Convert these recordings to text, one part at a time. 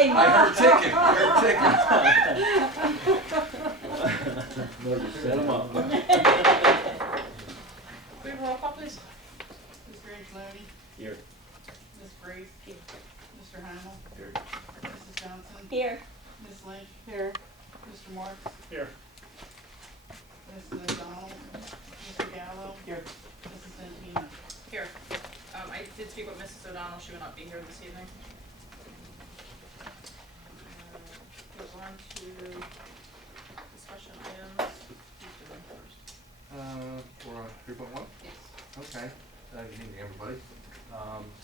name. I heard ticking, No, you set 'em up. Quick roll call, please. Mr. Angeloni, Here. Ms. Grace, Mr. Hamel, Here. Mrs. Johnson, Here. Ms. Lynch, Here. Mr. Marks, Here. Mrs. O'Donnell, Mr. Gallo, Here. Mrs. Santino. Here. I did speak with Mrs. O'Donnell. She will not be here this evening. Goes on to discussion items. Who's doing first? We're on 3.1? Yes. Okay. Good evening, everybody.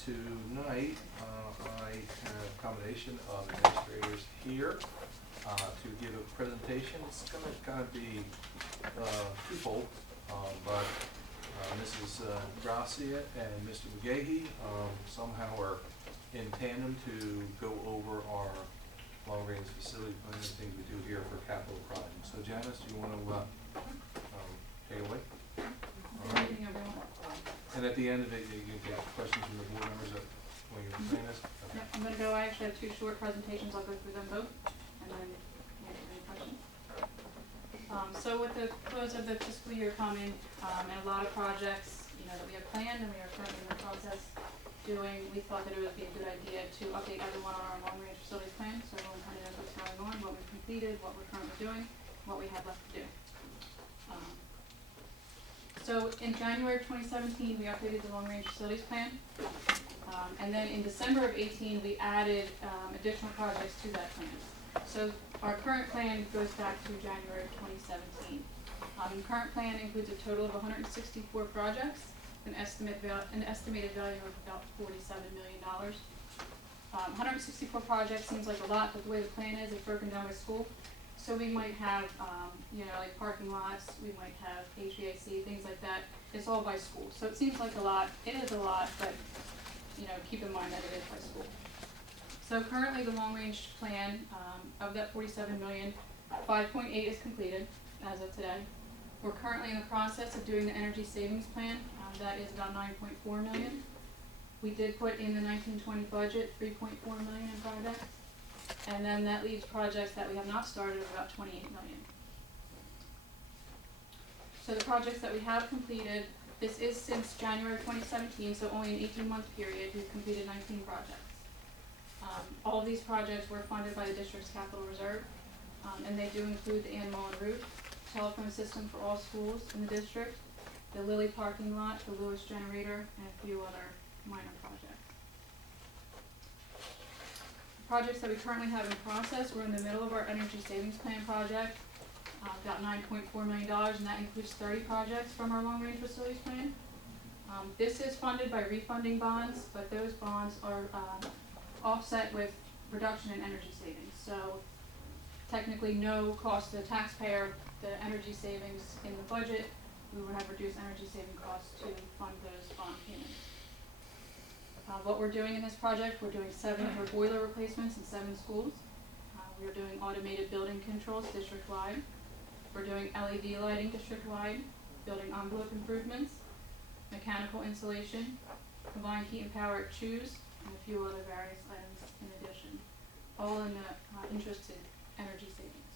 Tonight, I have a combination of administrators here to give a presentation. It's going to kind of be twofold, but Mrs. Gracia and Mr. McGahey somehow are in tandem to go over our long-range facility plan and things we do here for capital projects. So Janice, do you want to take it away? All right. Evening, everyone. And at the end of it, you can get questions from the board members when you're saying this? Okay. Yep, I'm going to go. I actually have two short presentations. I'll go through them both and then answer any questions. So with the close of the fiscal year coming and a lot of projects that we have planned and we are currently in the process doing, we thought that it would be a good idea to update everyone on our long-range facilities plan so everyone kind of knows what's going on, what we've completed, what we're currently doing, what we have left to do. So in January of 2017, we updated the long-range facilities plan, and then in December of 18, we added additional projects to that plan. So our current plan goes back to January of 2017. The current plan includes a total of 164 projects, an estimated value of about $47 million. 164 projects seems like a lot, but the way the plan is, it's broken down by school. So we might have, like parking lots, we might have HVAC, things like that. It's all by school. So it seems like a lot. It is a lot, but, keep in mind that it is by school. So currently the long-range plan, of that $47 million, 5.8 is completed as of today. We're currently in the process of doing the energy savings plan. That is about $9.4 million. We did put in the 1920 budget $3.4 million in projects. And then that leaves projects that we have not started of about $28 million. So the projects that we have completed, this is since January 2017, so only an 18-month period, we've completed 19 projects. All of these projects were funded by the district's capital reserve, and they do include the Ann Mullen roof, telephone system for all schools in the district, the Lilly parking lot, the Lewis generator, and a few other minor projects. Projects that we currently have in process, we're in the middle of our energy savings plan project, about $9.4 million, and that includes 30 projects from our long-range facilities plan. This is funded by refunding bonds, but those bonds are offset with reduction in energy savings. So technically no cost to the taxpayer, the energy savings in the budget, we would have reduced energy saving costs to fund those bond payments. What we're doing in this project, we're doing 7 boiler replacements in 7 schools. We're doing automated building controls district-wide. We're doing LED lighting district-wide, building envelope improvements, mechanical insulation, combined heat and power at CHOOS, and a few other various items in addition, all in the interest in energy savings.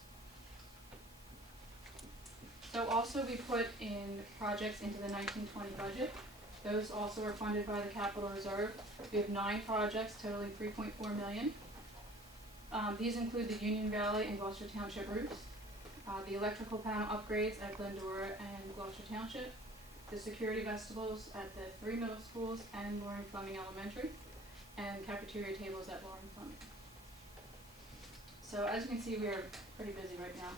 So also we put in projects into the 1920 budget. Those also are funded by the capital reserve. We have 9 projects totaling $3.4 million. These include the Union Valley and Gloucester Township roofs, the electrical panel upgrades at Glendora and Gloucester Township, the security vestibules at the 3 middle schools and Loring Fleming Elementary, and cafeteria tables at Loring Fleming. So as you can see, we are pretty busy right now.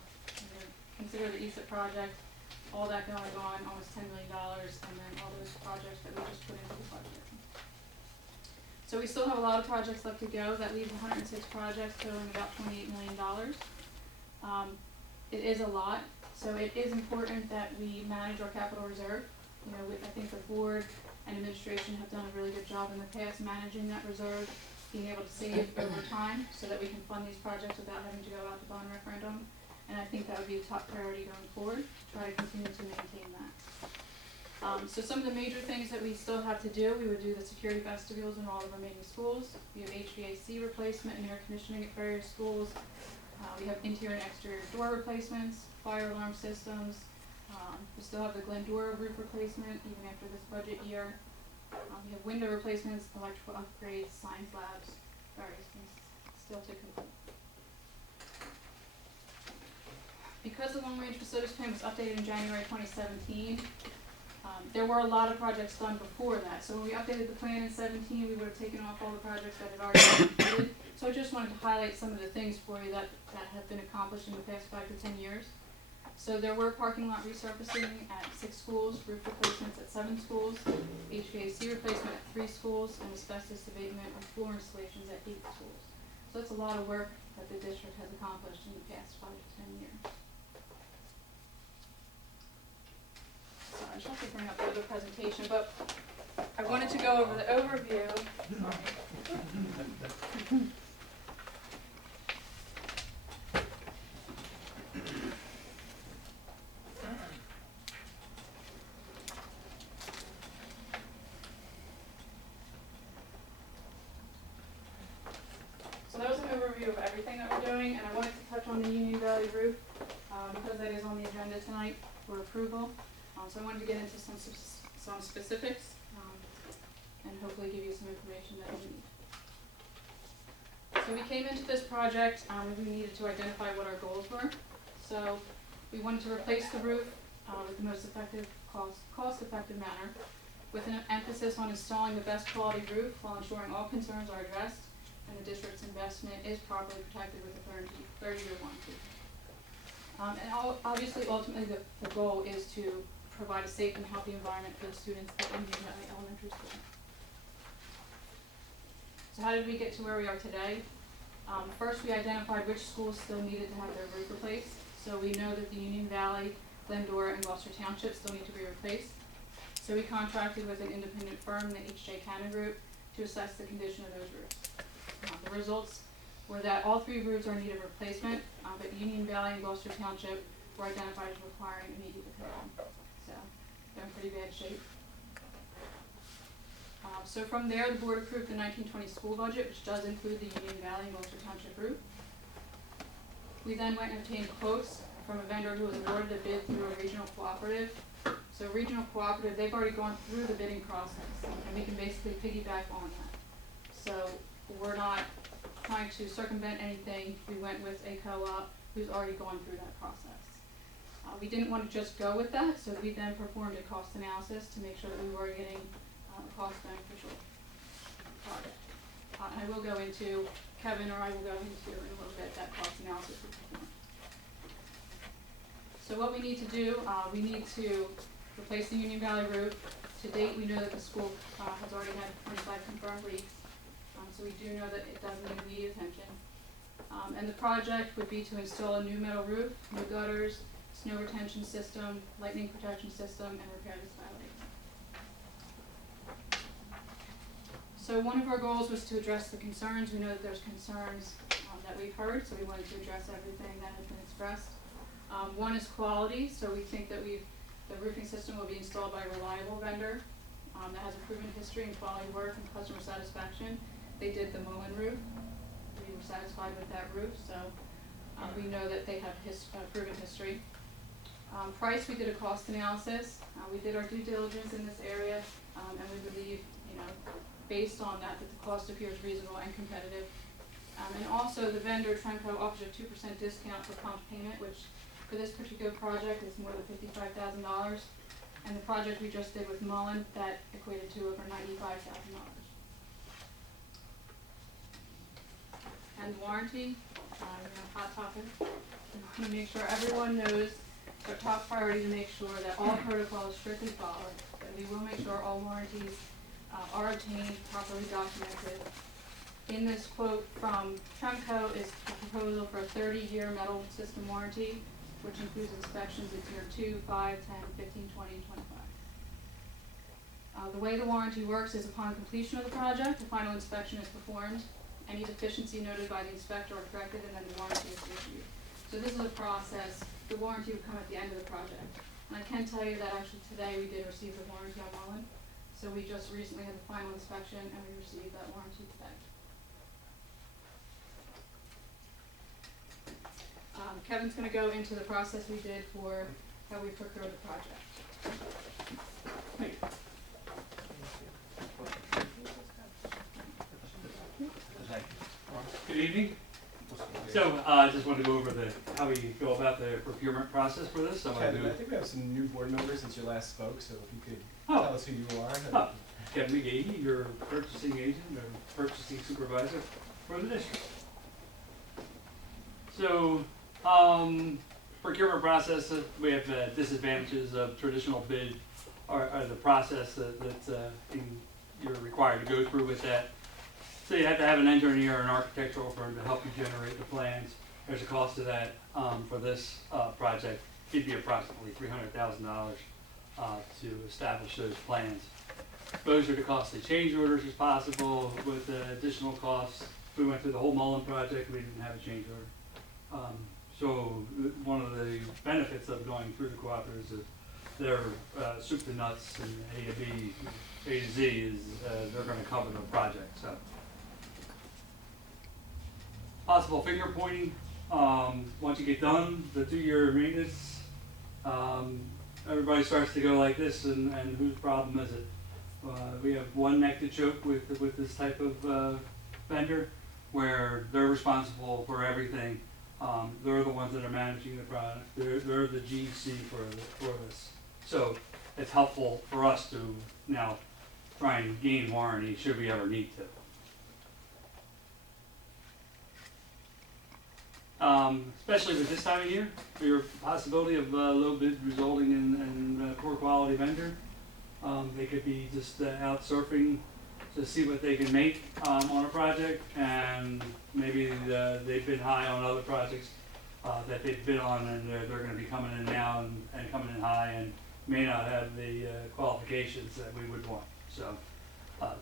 Consider the ESIP project, all that going on, almost $10 million, and then all those projects that we just put into the budget. So we still have a lot of projects left to go. That leaves 106 projects totaling about $28 million. It is a lot, so it is important that we manage our capital reserve. I think the board and administration have done a really good job in the past managing that reserve, being able to save over time so that we can fund these projects without having to go out to bond referendum. And I think that would be a top priority going forward, try to continue to maintain that. So some of the major things that we still have to do, we would do the security vestibules in all the remaining schools. We have HVAC replacement and air conditioning at various schools. We have interior and exterior door replacements, fire alarm systems. We still have the Glendora roof replacement even after this budget year. We have window replacements, electrical upgrades, science labs, various things still to complete. Because the long-range facilities plan was updated in January 2017, there were a lot of projects done before that. So when we updated the plan in 17, we would have taken off all the projects that had already been completed. So I just wanted to highlight some of the things for you that have been accomplished in the past 5 to 10 years. So there were parking lot resurfacing at 6 schools, roof replacements at 7 schools, HVAC replacement at 3 schools, and asbestos abatement and floor installations at 8 schools. So that's a lot of work that the district has accomplished in the past 5 to 10 years. So I just have to bring up the other presentation, but I wanted to go over the overview. Sorry. So that was an overview of everything that we're doing, and I wanted to touch on the Union Valley roof because that is on the agenda tonight for approval. So I wanted to get into some specifics and hopefully give you some information that you need. So we came into this project and we needed to identify what our goals were. So we wanted to replace the roof with the most effective, cost-effective manner, with an emphasis on installing the best quality roof while ensuring all concerns are addressed and the district's investment is properly protected with a 30-year warranty. Obviously, ultimately, the goal is to provide a safe and healthy environment for the students at Union Valley Elementary School. So how did we get to where we are today? First, we identified which schools still needed to have their roof replaced. So we know that the Union Valley, Glendora, and Gloucester Township still need to be replaced. So we contracted with an independent firm, the H.J. Cannon Group, to assess the condition of those roofs. The results were that all 3 roofs are in need of replacement, but Union Valley and Gloucester Township were identified as requiring immediate repair. So they're in pretty bad shape. So from there, the board approved the 1920 school budget, which does include the Union Valley and Gloucester Township roof. We then went and obtained quotes from a vendor who was awarded a bid through a regional cooperative. So regional cooperative, they've already gone through the bidding process, and we can basically piggyback on that. So we're not trying to circumvent anything. We went with a co-op who's already gone through that process. We didn't want to just go with that, so we then performed a cost analysis to make sure that we were getting a cost beneficial project. And I will go into, Kevin or I will go into in a little bit that cost analysis we performed. So what we need to do, we need to replace the Union Valley roof. To date, we know that the school has already had 25 confirmed leaks. So we do know that it does need immediate attention. And the project would be to install a new metal roof, new gutters, snow retention system, lightning protection system, and repair the skylights. So one of our goals was to address the concerns. We know that there's concerns that we've heard, so we wanted to address everything that has been expressed. One is quality, so we think that the roofing system will be installed by a reliable vendor that has a proven history in quality work and customer satisfaction. They did the Mullen roof. We were satisfied with that roof, so we know that they have proven history. Price, we did a cost analysis. We did our due diligence in this area, and we believe, based on that the cost appears reasonable and competitive. And also the vendor, Tremco, offers a 2% discount for prompt payment, which for this particular project is more than $55,000. And the project we just did with Mullen, that equated to over $95,000. And warranty, hot topic. We want to make sure everyone knows it's our top priority to make sure that all protocol is strictly followed. That we will make sure all warranties are obtained, properly documented. In this quote from Tremco is a proposal for a 30-year metal system warranty, which includes inspections in tier 2, 5, 10, 15, 20, and 25. The way the warranty works is upon completion of the project, the final inspection is performed. Any deficiency noted by the inspector are corrected, and then the warranty is issued. So this is a process. The warranty would come at the end of the project. And I can tell you that actually today we did receive the warranty on Mullen. So we just recently had the final inspection and we received that warranty today. Kevin's gonna go into the process we did for how we procured the project. Thank you. Good evening. So, I just wanted to go over how we go about the procurement process for this. So I'm gonna Kevin, do- I think we have some new board members since you last spoke, so if you could Oh. tell us who you are. Oh, Kevin McGee, your purchasing agent or purchasing supervisor for the district. So, procurement process, we have disadvantages of traditional bid, or the process that you're required to go through with that. So you have to have an engineer or an architectural firm to help you generate the plans. There's a cost to that for this project. It'd be approximately $300,000 to establish those plans. Exposure to costly change orders is possible with additional costs. We went through the whole Mullen project, we didn't have a change order. So one of the benefits of going through the cooperatives is they're soup to nuts and A to B, A to Z is they're gonna cover the project, so. Possible finger pointing, once you get done, the 2-year maintenance, everybody starts to go like this and whose problem is it? We have one neck to choke with this type of vendor where they're responsible for everything. They're the ones that are managing the product. They're the GC for this. So it's helpful for us to now try and gain warranty should we ever need to. Especially with this time of year, for your possibility of low bid resulting in poor quality vendor. They could be just out surfing to see what they can make on a project, and maybe they've been high on other projects that they've been on, and they're going to be coming in now and coming in high and may not have the qualifications that we would want. So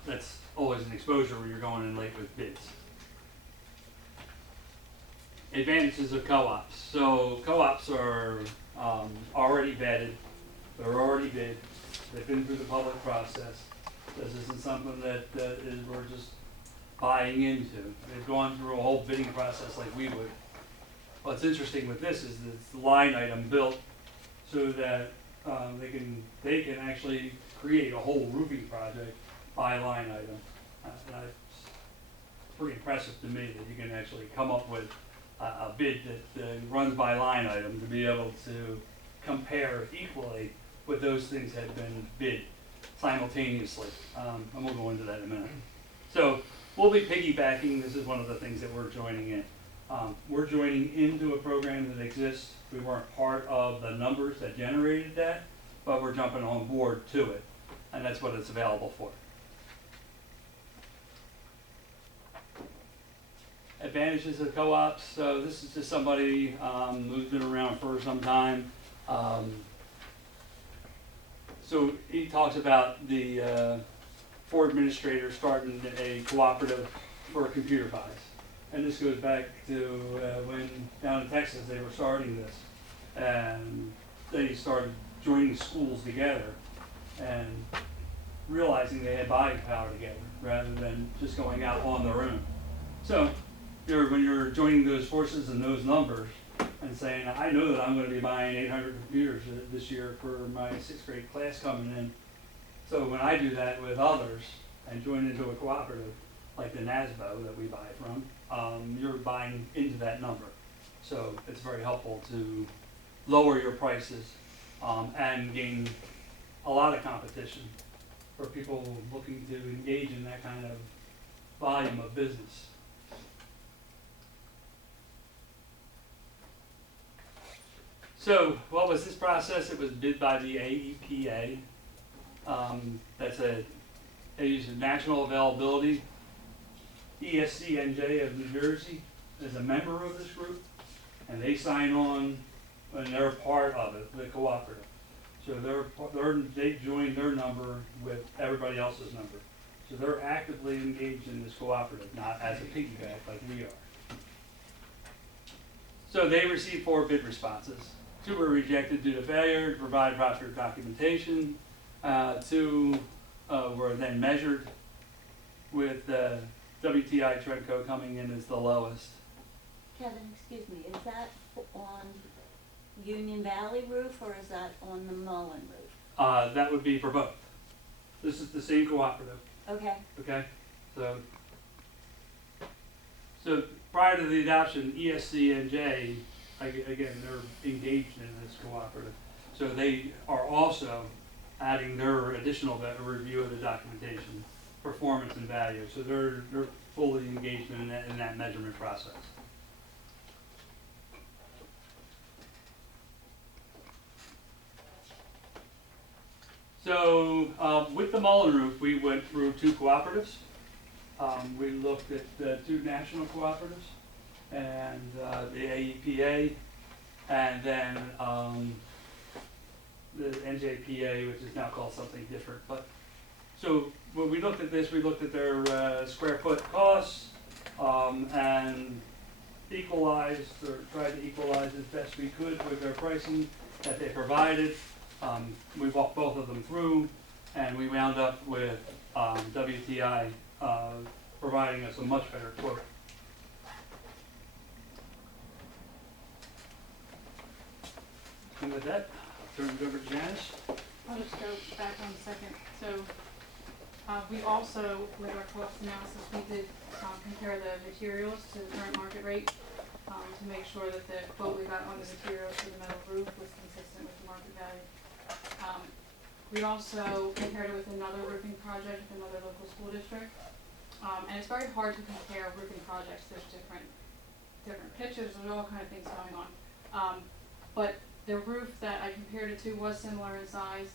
that's always an exposure when you're going in late with bids. Advantages of co-ops. So co-ops are already vetted, they're already bid, they've been through the public process. This isn't something that we're just buying into. They've gone through a whole bidding process like we would. What's interesting with this is it's the line item built so that they can actually create a whole roofing project by line item. And it's pretty impressive to me that you can actually come up with a bid that runs by line item to be able to compare equally with those things that have been bid simultaneously. And we'll go into that in a minute. So we'll be piggybacking. This is one of the things that we're joining in. We're joining into a program that exists. We weren't part of the numbers that generated that, but we're jumping on board to it. And that's what it's available for. Advantages of co-ops. So this is just somebody who's been around for some time. So he talks about the for administrators starting a cooperative for computer buys. And this goes back to when down in Texas they were starting this. And they started joining schools together and realizing they had buying power together rather than just going out on their own. So when you're joining those forces and those numbers and saying, I know that I'm going to be buying 800 computers this year for my 6th grade class coming in. So when I do that with others and join into a cooperative like the NASBO that we buy from, you're buying into that number. So it's very helpful to lower your prices and gain a lot of competition for people looking to engage in that kind of volume of business. So what was this process? It was bid by the AEPA. They use a national availability. ESCNJ of New Jersey is a member of this group, and they sign on, and they're part of it, the cooperative. So they join their number with everybody else's number. So they're actively engaged in this cooperative, not as a piggyback like we are. So they received 4 bid responses. Two were rejected due to failure to provide proper documentation. Two were then measured with WTI Tremco coming in as the lowest. Kevin, excuse me, is that on Union Valley roof or is that on the Mullen roof? That would be for both. This is the same cooperative, Okay, okay? So prior to the adoption, ESC and J, again, they're engaged in this cooperative. So they are also adding their additional review of the documentation, performance and value. So they're fully engaged in that measurement process. So with the Mullen roof, we went through two cooperatives. We looked at the two national cooperatives and the AEPA, and then the NJPA, which is now called something different. But so when we looked at this, we looked at their square foot costs and equalized, or tried to equalize as best we could with their pricing that they provided. We walked both of them through, and we wound up with WTI providing us a much better quote. And with that, I'll turn it over to Janice. I'll just go back 1 second. So, we also, with our cost analysis, we did compare the materials to the current market rate to make sure that the quote we got on the materials for the metal roof was consistent with the market value. We also compared it with another roofing project with another local school district. And it's very hard to compare roofing projects. There's different pitches, there's all kind of things going on. But the roof that I compared it to was similar in size,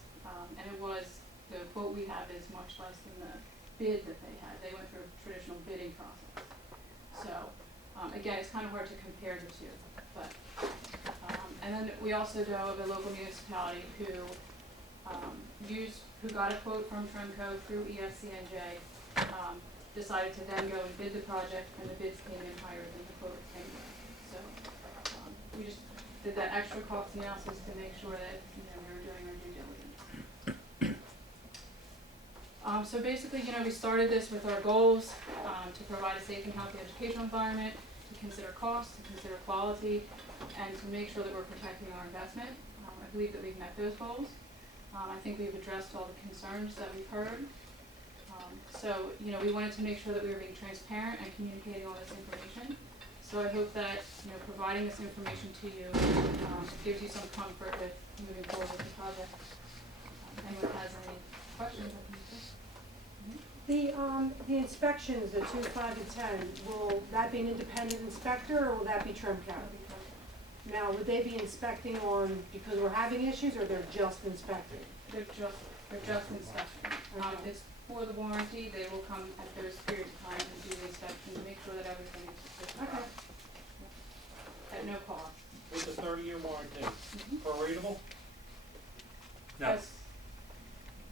and the quote we have is much less than the bid that they had. They went through a traditional bidding process. So, again, it's kind of hard to compare the two. But, and then we also know of a local municipality who got a quote from Tremco through ESCNJ, decided to then go and bid the project, and the bids came in higher than the quote came in. So, we just did that extra cost analysis to make sure that, we were doing our due diligence. So basically, we started this with our goals, to provide a safe and healthy educational environment, to consider cost, to consider quality, and to make sure that we're protecting our investment. I believe that we've met those goals. I think we've addressed all the concerns that we've heard. So, we wanted to make sure that we were being transparent and communicating all this information. So I hope that, providing this information to you gives you some comfort with moving forward with the project. Anyone has any questions? I can answer. The inspections, the 2, 5, and 10, will that be an independent inspector or will that be Tremco? Now, would they be inspecting because we're having issues, or they're just inspecting? They're just inspection. It's for the warranty. They will come at their period of time and do the inspection to make sure that everything is consistent. Okay. At no cost. With the 30-year warranty, proratable? No. Yes.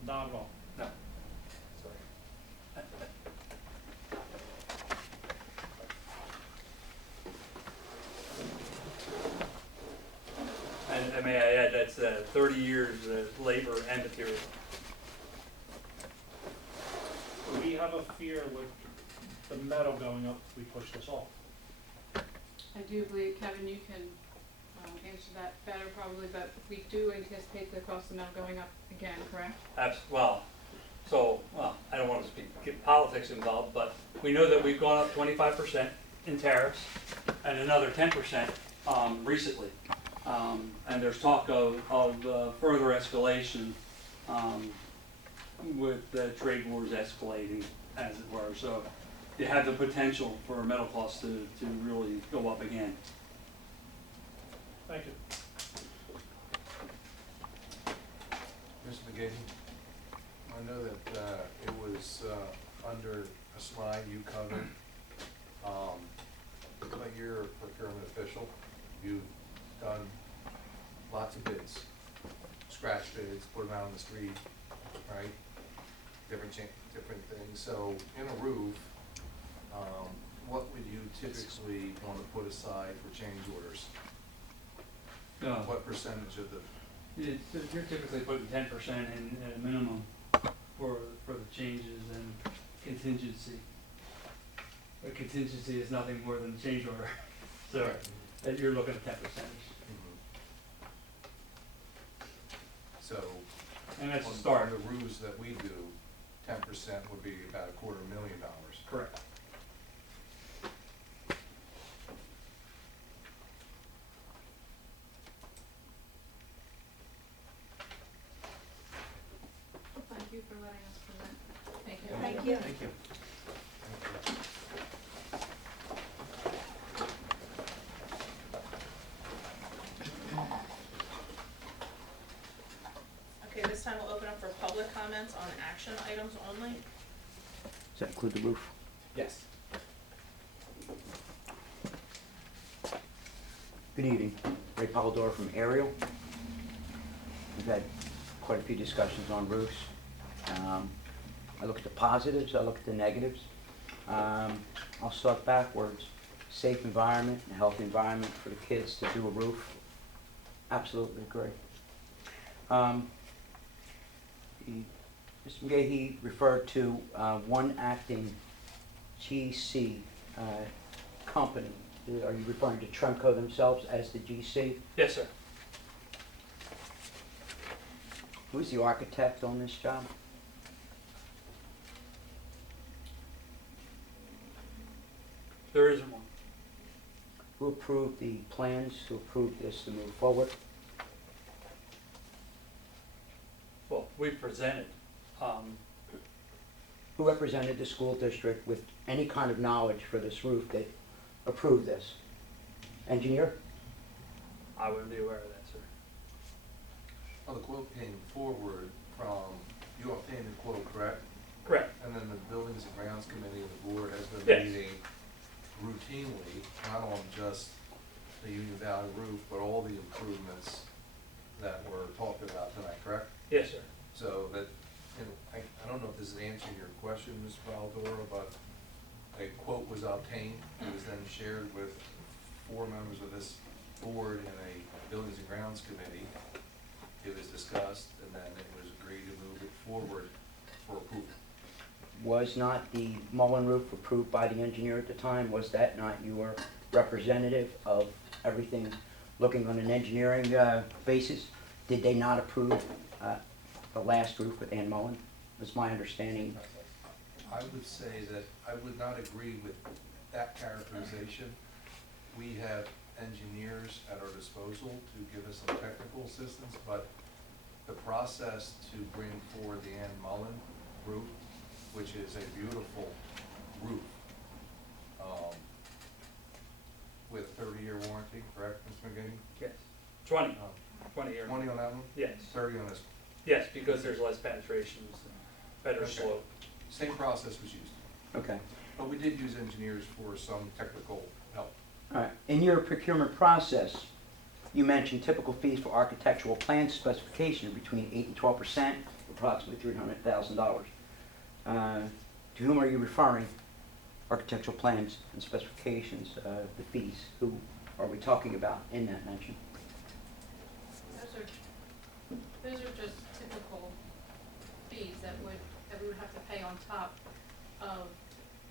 Not at all. No. And may I add, that's 30 years labor and material. We have a fear with the metal going up, we push this off. I do believe, Kevin, you can answer that better probably, but we do anticipate the cost of metal going up again, correct? Well, I don't want to get politics involved, but we know that we've gone up 25% in tariffs and another 10% recently. And there's talk of further escalation with the trade wars escalating, as it were. So you have the potential for metal costs to really go up again. Thank you. Mr. McGee, I know that it was under a slide you covered, but you're a procurement official. You've done lots of bids, scratch bids, put them out on the street, right? Different things. So in a roof, what would you typically want to put aside for change orders? What percentage of the, You're typically putting 10% in at a minimum for the changes and contingency. A contingency is nothing more than a change order, so that you're looking at 10%. so And that's the on start. the roofs that we do, 10% would be about $250,000. Correct. Thank you for letting us present. Thank you. Thank you. Thank you. Okay, this time we'll open up for public comments on action items only. Does that include the roof? Yes. Good evening. Ray Polidoro from Ariel. We've had quite a few discussions on roofs. I look at the positives, I look at the negatives. I'll start backwards. Safe environment, a healthy environment for the kids to do a roof. Absolutely agree. Mr. McGahee referred to one acting GC company. Are you referring to Tremco themselves as the GC? Yes, sir. Who's the architect on this job? There isn't one. Who approved the plans, who approved this to move forward? Well, we presented. Who represented the school district with any kind of knowledge for this roof that approved this? Engineer? I wouldn't be aware of that, sir. Well, the quote came forward from, you obtained the quote, correct? Correct. And then the Buildings and Grounds Committee of the board has been Yes. meeting routinely, not on just the Union Valley roof, but all the improvements that were talked about tonight, correct? Yes, sir. So that, you know, I don't know if this is answering your question, Ms. Baldora, but a quote was obtained, it was then shared with 4 members of this board in a Buildings and Grounds Committee. It was discussed, and then it was agreed to move it forward for approval. Was not the Mullen roof approved by the engineer at the time? Was that not your representative of everything looking on an engineering basis? Did they not approve the last roof with Ann Mullen? Was my understanding. I would say that I would not agree with that characterization. We have engineers at our disposal to give us some technical assistance, but the process to bring forward the Ann Mullen roof, which is a beautiful roof, with 30-year warranty, correct, Mr. McGinty? Yes. 20. 20 year. 20 on that one? Yes. 30 on this. Yes, because there's less penetrations, better Okay. slope. Same process was used, Okay. but we did use engineers for some technical help. All right. In your procurement process, you mentioned typical fees for architectural plan specification are between 8 and 12%, approximately $300,000. To whom are you referring? Architectural plans and specifications, the fees. Who are we talking about in that mention? Those are just typical fees that we would have to pay on top of,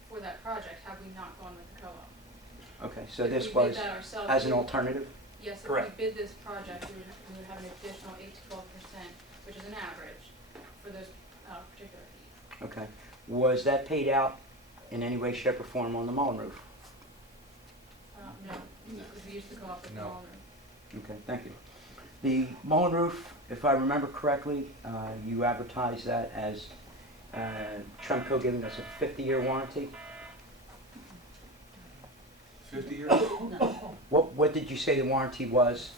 for that project, had we not gone with the co-op. Okay, so If this we bid was that ourselves, as an we- alternative? Yes, if Correct. we bid this project, we would have an additional 8 to 12%, which is an average for those particular fees. Okay. Was that paid out in any way, shape, or form on the Mullen roof? No, because we used to go up with the No. owner. Okay, thank you. The Mullen roof, if I remember correctly, you advertised that as Tremco giving us a 50-year warranty. 50 years? No. What did you say the warranty was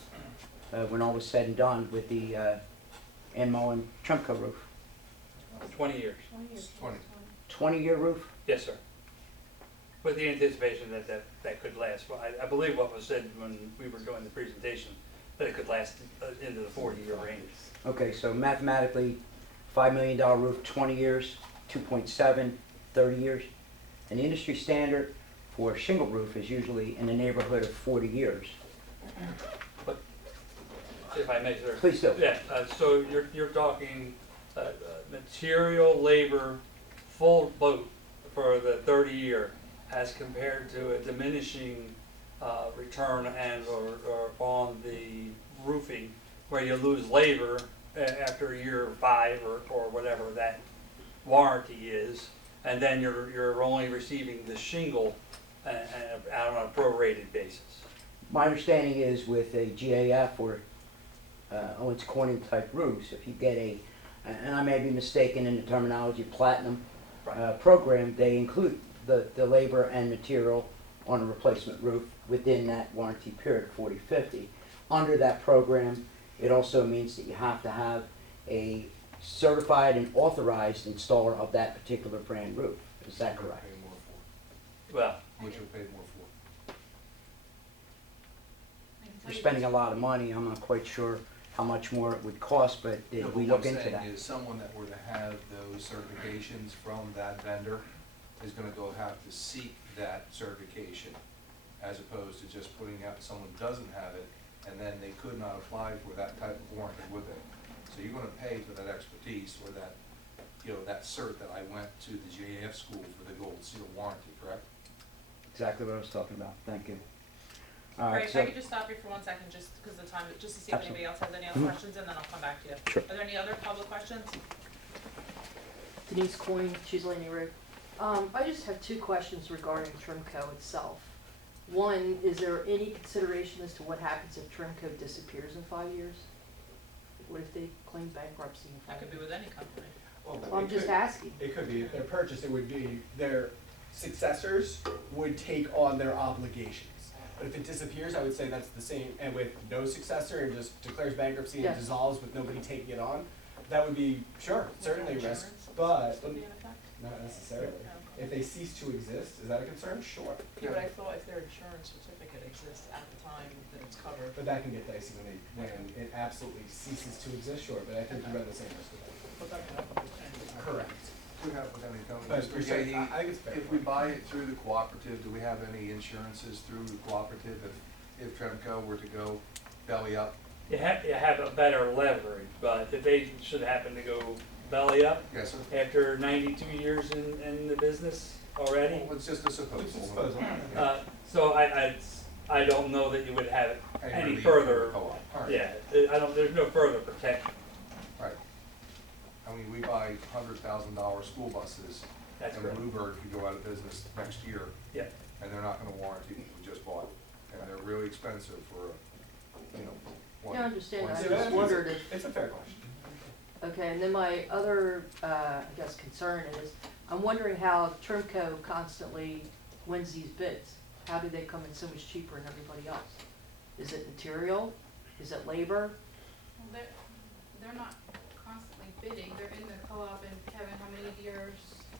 when all was said and done with the Ann Mullen Tremco roof? 20 years. 20 years. 20. 20-year roof? Yes, sir. With the anticipation that could last. Well, I believe what was said when we were doing the presentation, that it could last into the 40-year range. Okay, so mathematically, $5 million roof, 20 years, 2.7, 30 years. And the industry standard for a shingle roof is usually in the neighborhood of 40 years. if I may, sir. Please do. Yeah, so you're talking, material, labor, full boat for the 30-year as compared to a diminishing, return and or on the roofing, where you lose labor after year 5 or whatever that warranty is, and then you're only receiving the shingle out on a prorated basis. My understanding is with a GAF or Owens Corning type roofs, if you get and I may be mistaken in the terminology, platinum Right. program, they include the labor and material on a replacement roof within that warranty period, 40-50. Under that program, it also means that you have to have a certified and authorized installer of that particular brand roof. Is that correct? Pay more for, Well, which will pay more for. I can tell We're you spending a this- lot of money. I'm not quite sure how much more it would cost, but No, did but we what look I'm into that? saying is someone that were to have those certifications from that vendor is gonna go have to seek that certification, as opposed to just putting out someone doesn't have it, and then they could not apply for that type of warranty, would they? So you're gonna pay for that expertise or that, that cert that I went to the JAF school for the gold seal warranty, correct? Exactly what I was talking about. Thank you. All Right, right, if I so, could just stop you for 1 second, just because of the time, just to see if Absolutely. anybody else has any other Mhm. questions, and then I'll come back to you. Sure. Are there any other public questions? Denise Coyne, Cheesley Road. I just have 2 questions regarding Trimco itself. One, is there any consideration as to what happens if Trimco disappears in 5 years? What if they claim bankruptcy in 5 That years? could be with any company. Well, I'm it just could- asking. It could be, if they're purchased, it would be, their successors would take on their obligations. But if it disappears, I would say that's the same, and with no successor and just declares bankruptcy and Yes. dissolves with nobody taking it on, that would be, sure, certainly a risk, Insurance but would be in effect? not necessarily. No. If they cease to exist, is that a concern? Sure. Yeah, but I thought if their insurance certificate exists at the time that it's covered. But that can get dicey when it absolutely ceases to exist, sure, but I think you run the same risk with that. But that can happen with any. Correct. Could happen with any company. But Mr. we're saying, Gahey, I think it's fair. if we buy it through the cooperative, do we have any insurances through the cooperative if Tremco were to go belly up? you have a better leverage, but if they should happen to go belly up Yes, sir? after 92 years in the business already, Well, it's just a It's supposal. disposal. so I don't know that you would have And any relief from the further, co-op. All right. yeah, there's no further protection. Right. I mean, we buy $100,000 school buses, That's and correct. Bluebird could go out of business next year, Yeah. and they're not gonna warranty what we just bought. And they're really expensive for, one. Yeah, I understand. one I So just that- wondered if, It's a fair question. okay, and then my other, I guess, concern is, I'm wondering how Trimco constantly wins these bids. How do they come in so much cheaper than everybody else? Is it material? Is it labor? Well, they're not constantly bidding, they're in the co-op, and Kevin, how many years?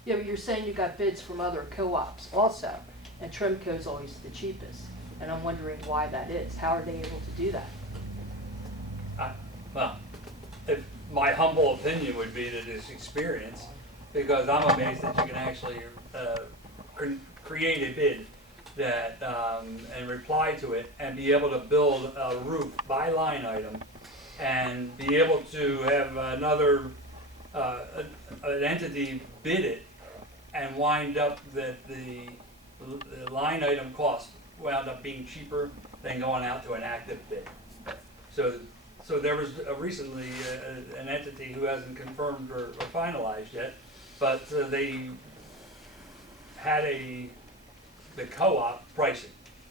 Yeah, but you're saying you got bids from other co-ops also, and Trimco's always the cheapest. And I'm wondering why that is. How are they able to do that? Well, if my humble opinion would be that it's experience, because I'm amazed that you can actually create a bid that, and reply to it, and be able to build a roof by line item, and be able to have another, an entity bid it, and wind up that the line item cost wound up being cheaper than going out to an active bid. So there was recently an entity who hasn't confirmed or finalized yet, but they had the co-op pricing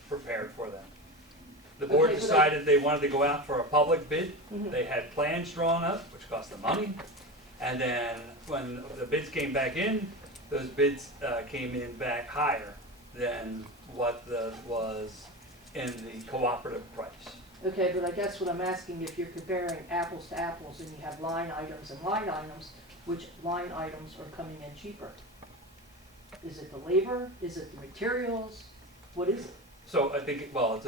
prepared for them. The board Okay, but decided they wanted to go out for a public bid. Mhm. They had plans drawn up, which cost them money. And then when the bids came back in, those bids came in back higher than what was in the cooperative price. Okay, but I guess what I'm asking, if you're comparing apples to apples and you have line items and line items, which line items are coming in cheaper? Is it the labor? Is it the materials? What is it? So I think, well,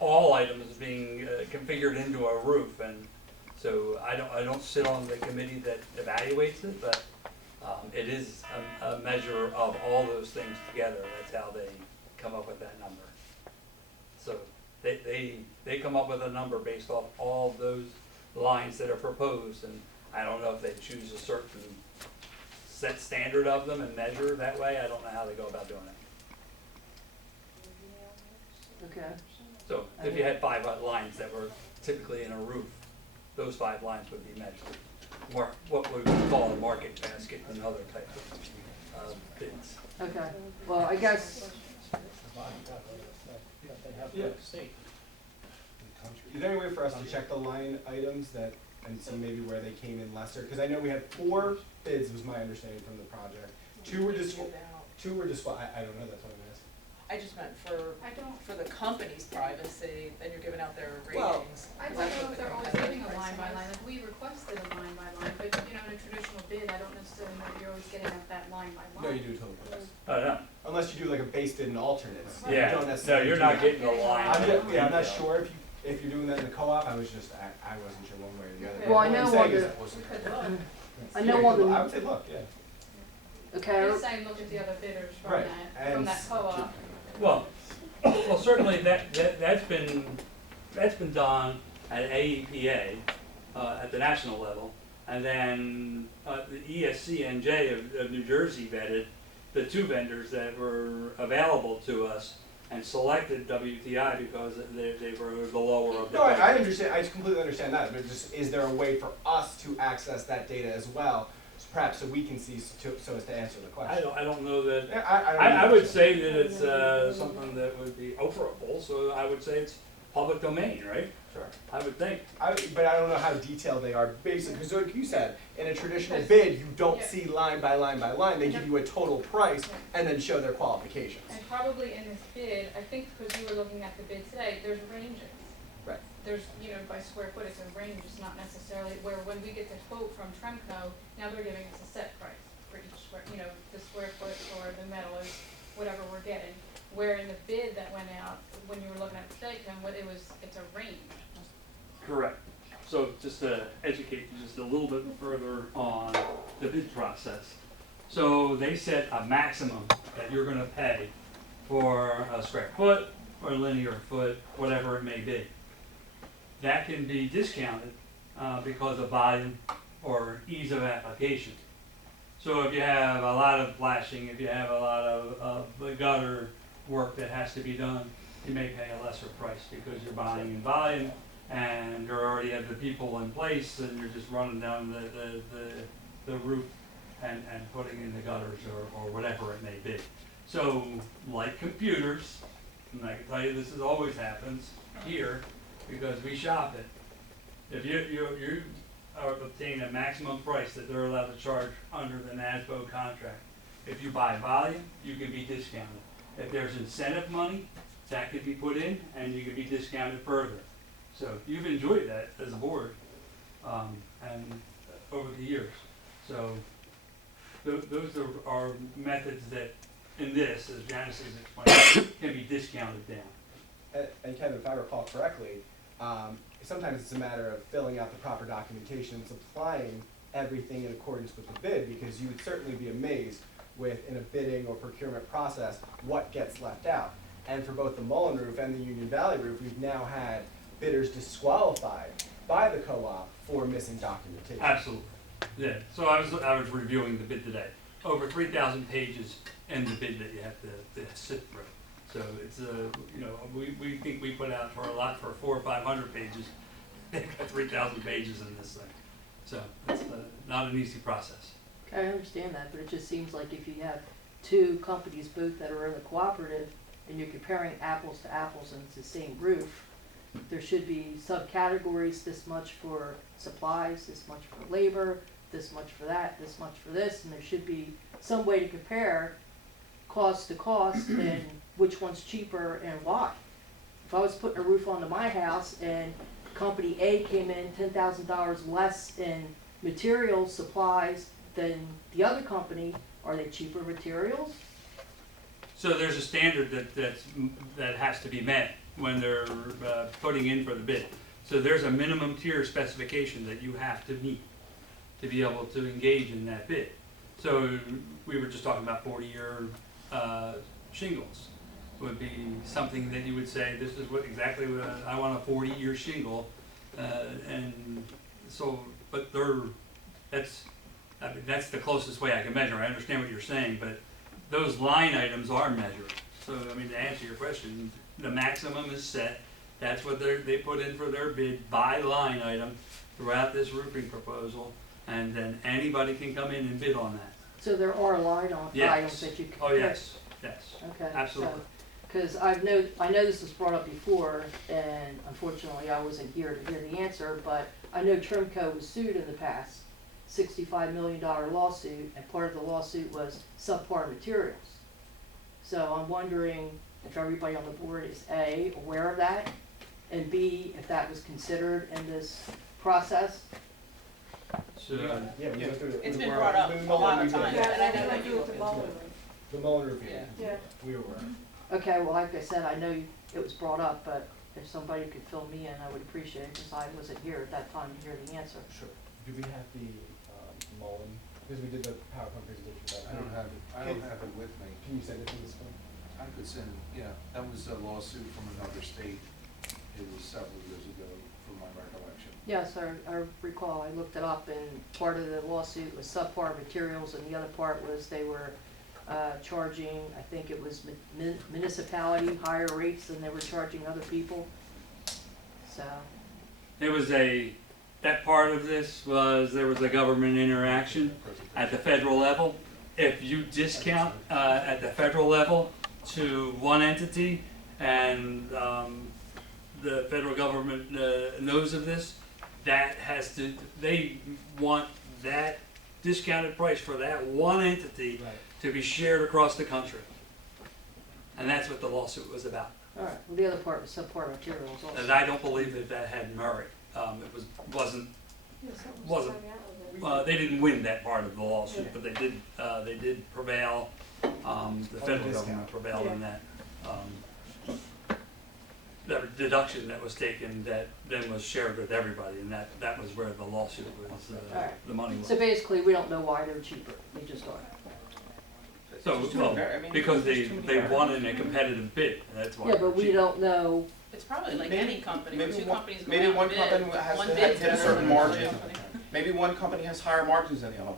all items being configured into a roof, and so I don't sit on the committee that evaluates it, but it is a measure of all those things together. That's how they come up with that number. So They come up with a number based off all those lines that are proposed, and I don't know if they choose a certain set standard of them and measure that way. I don't know how they go about doing it. Okay. So if you had 5 lines that were typically in a roof, those 5 lines would be measured. What we would call a market basket and other type of bids. Okay, well, I guess, Yeah. Is there any way for us to check the line items and see maybe where they came in lesser? Because I know we had 4 bids, was my understanding from the project. 2 were I don't know, that's what I'm asking. I just meant for, I don't, for the company's privacy, then you're giving out their Well, ratings. I 'cause don't that's know what if the they're always competitive giving a line pricing by line, is. like we requested a line by line, but you know, in a traditional bid, I don't necessarily know that you're always getting at that line by line. No, you do total price. I don't know. Unless you do like a base bid and alternates. You Yeah, don't no, necessarily you're do not that. getting the line. I'm not sure if you're doing that in the co-op. I wasn't sure one way or the other. Well, I What I'm know saying on is the- that wasn't- We could look. I know Yeah, on the- I would say look, yeah. okay, Just saying, look at the other bidders from Right, that, from and that co-op. Well, certainly that's been done at AEPA, at the national level, and then, the ESCNJ of New Jersey vetted the 2 vendors that were available to us and selected WTI because they were the lower of the. No, I understand. I completely understand that. But just is there a way for us to access that data as well, perhaps so we can see so as to answer the question? I don't know that. Yeah, I would say that it's something that would be operable, so I would say it's public domain, right? Sure. I would think. But I don't know how detailed they are. Basically, because like you said, in a traditional bid, you don't Yeah. see line by line by line. They give you a total price Yeah. and then show their qualifications. And probably in this bid, I think because you were looking at the bid today, there's ranges. Right. There's, you know, by square foot, it's a range, it's not necessarily, where when we get the quote from Tremco, now they're giving us a set price for each square, you know, the square foot or the metal is whatever we're getting. Where in the bid that went out, when you were looking at the stake, then it's a range. Correct. So just to educate you just a little bit further on the bid process. So they set a maximum that you're gonna pay for a square foot or linear foot, whatever it may be. That can be discounted because of volume or ease of application. So if you have a lot of flashing, if you have a lot of gutter work that has to be done, you may pay a lesser price because you're buying in volume and you already have the people in place and you're just running down the roof and putting in the gutters or whatever it may be. So like computers, and I can tell you this is always happens here because we shop it. If you are obtaining a maximum price that they're allowed to charge under the NASBO contract, if you buy volume, you can be discounted. If there's incentive money, that could be put in and you could be discounted further. So you've enjoyed that as a board, and over the years. So those are methods that, in this, as Janice has explained, can be discounted down. And Kevin, if I recall correctly, sometimes it's a matter of filling out the proper documentation and supplying everything in accordance with the bid, because you would certainly be amazed with, in a bidding or procurement process, what gets left out. And for both the Mullen roof and the Union Valley roof, we've now had bidders disqualified by the co-op for missing documentation. Absolutely, yeah. So I was reviewing the bid today. Over 3,000 pages in the bid that you have to sit through. So it's we think we put out for a lot for 400 or 500 pages. They've got 3,000 pages in this thing. So it's not an easy process. okay, I understand that, but it just seems like if you have 2 companies both that are in the cooperative and you're comparing apples to apples and it's the same roof, there should be subcategories, this much for supplies, this much for labor, this much for that, this much for this, and there should be some way to compare cost to cost and which one's cheaper and why. If I was putting a roof onto my house and company A came in $10,000 less in materials, supplies than the other company, are they cheaper materials? So there's a standard that has to be met when they're putting in for the bid. So there's a minimum tier specification that you have to meet to be able to engage in that bid. So we were just talking about 40-year shingles. would be something that you would say, this is what exactly what I want a 40-year shingle, and so, but I mean, that's the closest way I can measure. I understand what you're saying, but those line items are measured. So, I mean, to answer your question, the maximum is set. That's what they put in for their bid by line item throughout this roofing proposal, and then anybody can come in and bid on that. So there are Yes. items that you can. Oh, yes, yes. Okay. Absolutely. Because I know this was brought up before, and unfortunately I wasn't here to hear the answer, but I know Trimco was sued in the past, $65 million lawsuit, and part of the lawsuit was subpar materials. So I'm wondering if everybody on the board is A, aware of that, and B, if that was considered in this process. So, Yeah, we went through it. It's We been were- brought up we a Mullen lot of review. times, Yeah, and I know that's that what you with the look Mullen into it. The Mullen review. Yeah. Yeah. We were aware. Okay, well, like I said, I know it was brought up, but if somebody could fill me in, I would appreciate it, because I wasn't here at that time to hear the answer. Sure. Do we have the Mullen, because we did the PowerPoint presentation. I don't have it with me. Can you send it to this one? I could send, yeah, that was a lawsuit from another state. It was several years ago, from my recollection. Yes, I recall, I looked it up, and part of the lawsuit was subpar materials, and the other part was they were charging, I think it was municipality higher rates than they were charging other people. So, there was that part of this was, there was a government interaction at the federal level. If you discount at the federal level to one entity, and the federal government knows of this, that has to, they want that discounted price for that one entity Right. to be shared across the country. And that's what the lawsuit was about. all right, well, the other part was subpar materials also. And I don't believe that had merit. Wasn't, they didn't win that part of the lawsuit, but they did prevail. The federal discount. government prevailed in that. That deduction that was taken that then was shared with everybody, and that was where the lawsuit was, Alright. the money was. So basically, we don't know why they're cheaper, they just are. So, well, because they won in a competitive bid, that's why. Yeah, but we cheap. don't know, It's probably like Maybe- any company, where maybe two one- companies go maybe out one and company bid, has one to bid's hit a better certain than the other margin. company. Maybe one company has higher margins than the other.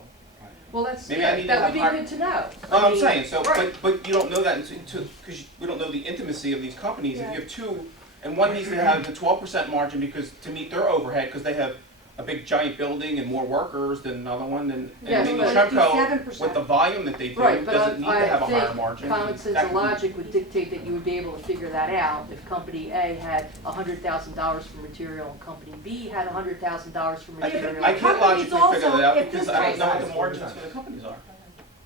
well, that's, Maybe I yeah, need to that have would be higher- good to know. No, I I'm mean, saying, so, right. but you don't know that until, because we don't know the intimacy of these companies. If Yeah. you have two, and one needs to have the 12% margin because, to meet their overhead, because they have a big giant building and more workers than another one, and Yeah, maybe but- Tremco, 7%. with the volume that they do, Right, but doesn't need to have a I higher think margin. common sense That and could be- logic would dictate that you would be able to figure that out if company A had $100,000 for material and company B had $100,000 for I material. can't, I can't Companies logically figure also, that out if because this I don't price know what is the margins 40 for the companies are.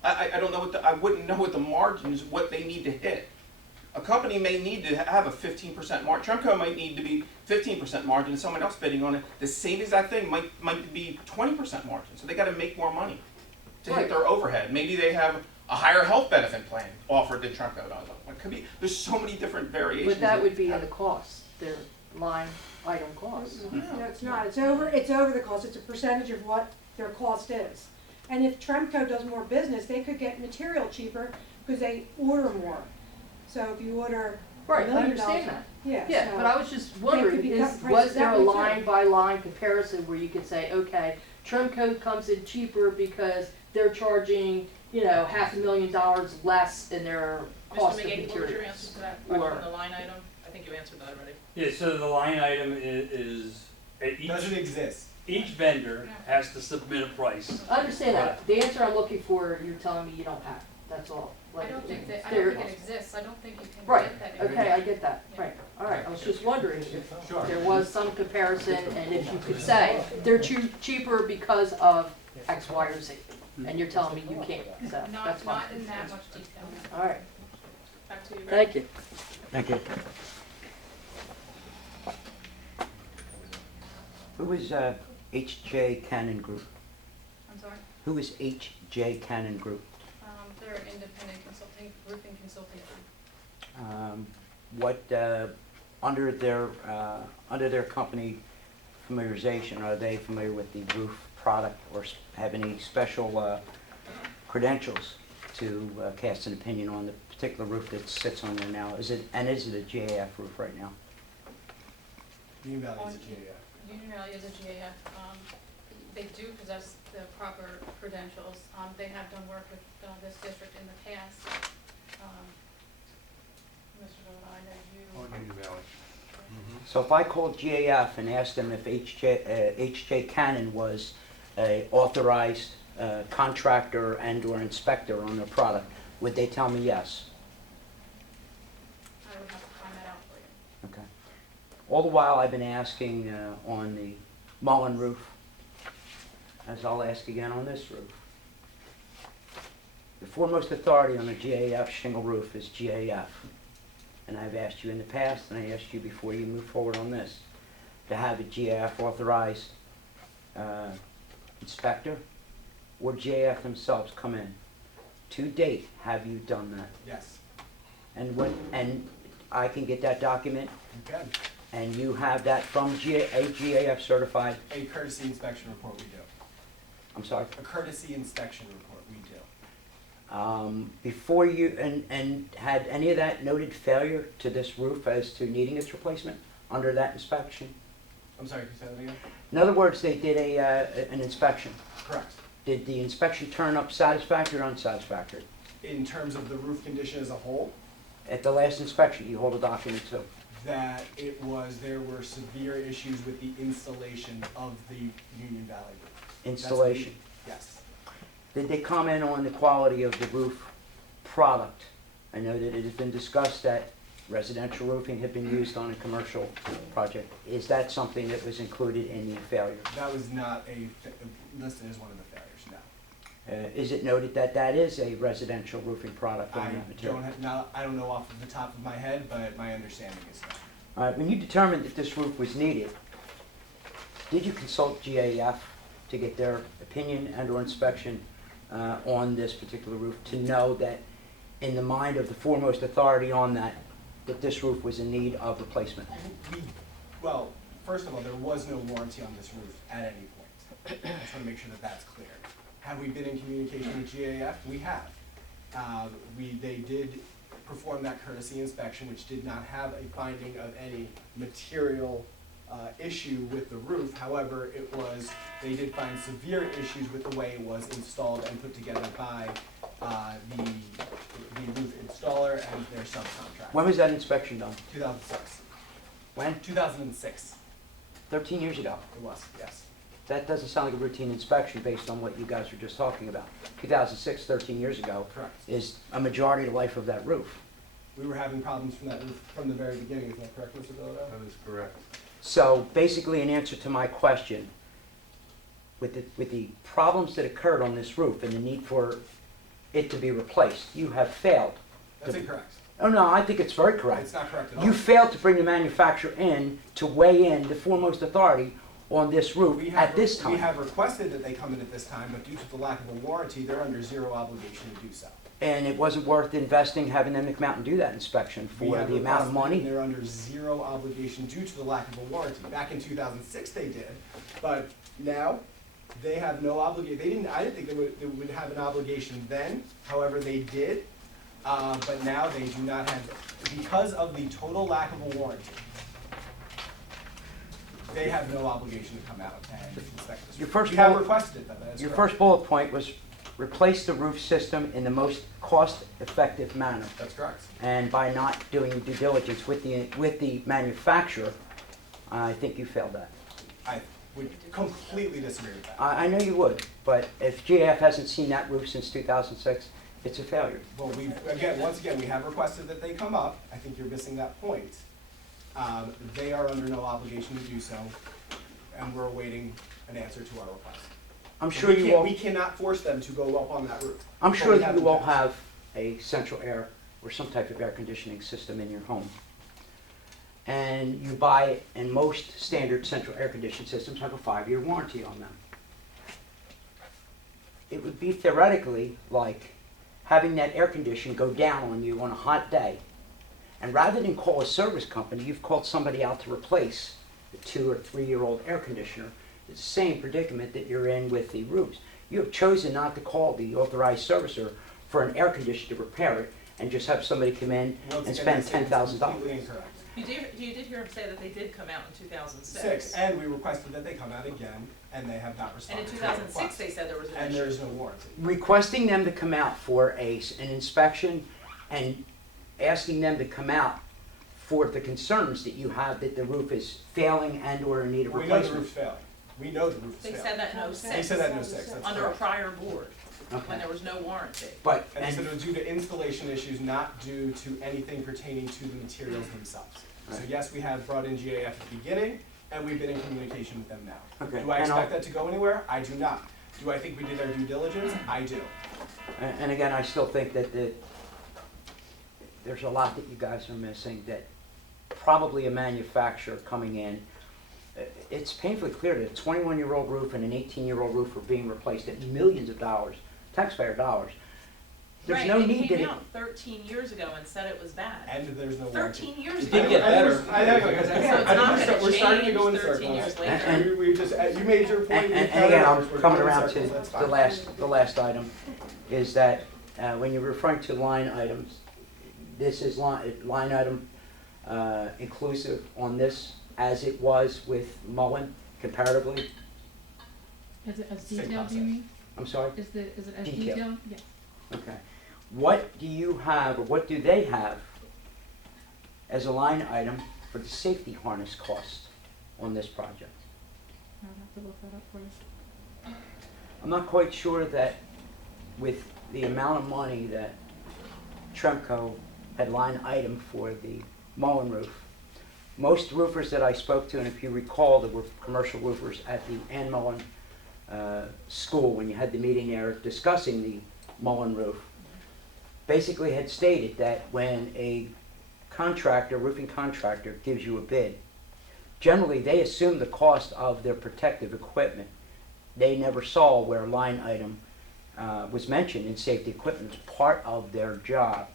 I don't know I wouldn't know what the margins, what they need to hit. A company may need to have a 15% margin. Tremco might need to be 15% margin, and someone else bidding on it, the same exact thing might be 20% margin. So they gotta make more money to Right. hit their overhead. Maybe they have a higher health benefit plan offered than Tremco does. It could be, there's so many different variations. But that would be in the cost, their line item cost. No, it's not, it's over the cost, it's a percentage of what their cost is. And if Tremco does more business, they could get material cheaper because they order more. So if you order Right, $1 I million, understand that. yeah, Yeah, so- but I was just could wondering, be is, cut prices was there a that way too. line by line comparison where you could say, okay, Tremco comes in cheaper because they're charging, $500,000 less in their cost Mr. of McGee, what was your materials? answer to that Or- question, the line item? I think you answered that already. Yeah, so the line item is, Doesn't exist. each vendor has to submit a price. I understand that. The answer I'm looking for, you're telling me you don't have. That's all. I Like, don't think it's that, I don't their- think it exists, I don't think you can Right, get that okay, information. I get that. Right, all right. I was just wondering if Sure. there was some comparison and if you could say they're cheaper because of X, Y, or Z. And you're telling me you can't, so Not, that's fine. not in that much detail. All right, Back to you, Rick. thank you. Thank you. Who is H.J. Cannon Group? I'm sorry, Who is H.J. Cannon Group? they're an independent consulting, roofing consulting firm. What, under their company familiarization, are they familiar with the roof product or have any special credentials to cast an opinion on the particular roof that sits on there now? Is it a GAF roof right now? Union Valley is a GAF. Union Valley is a GAF. They do possess the proper credentials. They have done work with this district in the past. Mr. Delotte, I know you. Union Valley. So if I called GAF and asked them if H.J. Cannon was a authorized contractor and/or inspector on their product, would they tell me yes? I would have to find that out for you. Okay. All the while I've been asking on the Mullen roof, as I'll ask again on this roof. The foremost authority on a GAF shingle roof is GAF. And I've asked you in the past, and I asked you before you move forward on this, to have a GAF authorized inspector or GAF themselves come in. To date, have you done that? Yes, And I can get that document, you can. and you have that from a GAF certified, A courtesy inspection report we do. I'm sorry, A courtesy inspection report we do. before you, and had any of that noted failure to this roof as to needing its replacement under that inspection? I'm sorry, can you say that again? In other words, they did an inspection. Correct. Did the inspection turn up satisfactory or unsatisfactory? In terms of the roof condition as a whole, At the last inspection, you hold a document too. that there were severe issues with the installation of the Union Valley roof. Installation. Yes. Did they comment on the quality of the roof product? I know that it has been discussed that residential roofing had been used on a commercial project. Is that something that was included in the failure? That was not listed as one of the failures, no. Is it noted that that is a residential roofing product on I that material? I don't know off of the top of my head, but my understanding is no. All right, when you determined that this roof was needed, did you consult GAF to get their opinion and/or inspection on this particular roof to know that in the mind of the foremost authority on that this roof was in need of replacement? Well, first of all, there was no warranty on this roof at any point. I just want to make sure that that's clear. Have we been in communication with GAF? We have. They did perform that courtesy inspection, which did not have a finding of any material issue with the roof. However, they did find severe issues with the way it was installed and put together by the roof installer and their subcontractor. When was that inspection done? 2006. When? 2006. 13 years ago. It was, yes. That doesn't sound like a routine inspection based on what you guys were just talking about. 2006, 13 years ago, Correct. is a majority of the life of that roof. We were having problems from that roof from the very beginning. Is that correct, Mr. Delotte? That is correct. So basically, in answer to my question, with the problems that occurred on this roof and the need for it to be replaced, you have failed. That's incorrect. Oh no, I think it's very correct. It's not correct at all. You failed to bring the manufacturer in to weigh in the foremost authority on this roof at this time. We have requested that they come in at this time, but due to the lack of a warranty, they're under zero obligation to do so. And it wasn't worth investing, having them to come out and do that inspection We for have the amount of requested, money. and they're under zero obligation due to the lack of a warranty. Back in 2006 they did, but now they have no obligation. I didn't think they would have an obligation then, however they did. But now they do not have, because of the total lack of a warranty, they have no obligation to come out and inspect this. Your first We have bullet- requested it, though, that is Your correct. first bullet point was replace the roof system in the most cost-effective manner. That's correct. And by not doing due diligence with the manufacturer, I think you failed that. I would completely disagree with that. I know you would, but if GAF hasn't seen that roof since 2006, it's a failure. Well, once again, we have requested that they come up. I think you're missing that point. They are under no obligation to do so, and we're awaiting an answer to our request. I'm sure you all, We cannot force them to go up on that roof. I'm But sure we that in you all the past. have a central air or some type of air conditioning system in your home. And you buy, and most standard central air conditioning systems have a 5-year warranty on them. It would be theoretically like having that air condition go down on you on a hot day. And rather than call a service company, you've called somebody out to replace the 2 or 3-year-old air conditioner. It's the same predicament that you're in with the roofs. You have chosen not to call the authorized servicer for an air conditioner to repair it, and just have somebody come in Once and again, spend it's $10,000. completely incorrect. You did hear him say that they did come out in 2006. Six, and we requested that they come out again, and they have not And responded in to our 2006, request. they said there was an And issue. there is no warranty. Requesting them to come out for an inspection and asking them to come out for the concerns that you have that the roof is failing and or in need of We know the replacement. roof's failing. We know the roof is They failing. said that in 06. They said that in 06, that's Under a correct. prior board, when Okay. there was no warranty. But, And they said and, it was due to installation issues, not due to anything pertaining to the materials themselves. So Right. yes, we have brought in GAF at the beginning, and we've been in communication with them now. Okay, Do I and expect I'll- that to go anywhere? I do not. Do I think we did our due diligence? I do. and again, I still think that there's a lot that you guys are missing, that probably a manufacturer coming in, it's painfully clear that a 21-year-old roof and an 18-year-old roof are being replaced at millions of dollars, taxpayer dollars. There's no need Right, they to. came out 13 years ago and said it was bad. And there's no warranty. 13 years It ago. did get better. I know, because So I it's think not we're gonna we're starting to go in change 13 circles. years later. And- We just, you made your point. And you again, countered, I'm we're coming going in around to circles, that's the fine. last item, is that when you're referring to line items, this is line item inclusive on this as it was with Mullen comparatively? Is it as Same detailed, do you process. mean? I'm sorry? Is it as Detailed. detailed? Yes. Okay. What do you have, or what do they have as a line item for the safety harness cost on this project? I would have to look that up for you. I'm not quite sure that with the amount of money that Tremco had line item for the Mullen roof, most roofers that I spoke to, and if you recall, there were commercial roofers at the Ann Mullen school when you had the meeting there discussing the Mullen roof, basically had stated that when a contractor, roofing contractor, gives you a bid, generally they assume the cost of their protective equipment. They never saw where line item was mentioned in safety equipment as part of their job.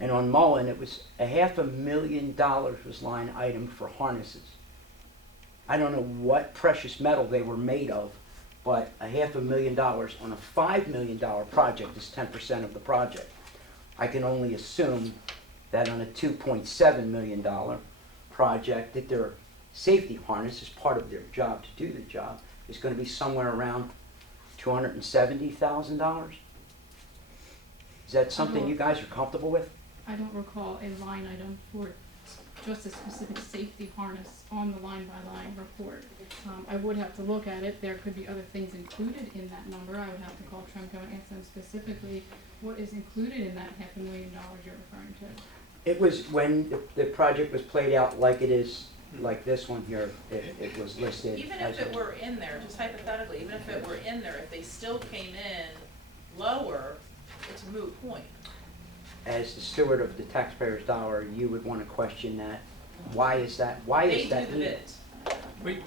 And on Mullen, it was $500,000 was line item for harnesses. I don't know what precious metal they were made of, but $500,000 on a $5 million project is 10% of the project. I can only assume that on a $2.7 million project, that their safety harness is part of their job to do the job is going to be somewhere around $270,000. Is that something you guys are comfortable with? I don't recall a line item for just a specific safety harness on the line-by-line report. I would have to look at it. There could be other things included in that number. I would have to call Tremco and ask them specifically what is included in that $500,000 you're referring to. It was when the project was played out like it is, like this one here, it was listed Even as if it a- were in there, just hypothetically, even if it were in there, if they still came in lower, it's a moot point. as the steward of the taxpayer's dollar, you would want to question that. Why is that? Why They is that do the needed? bids.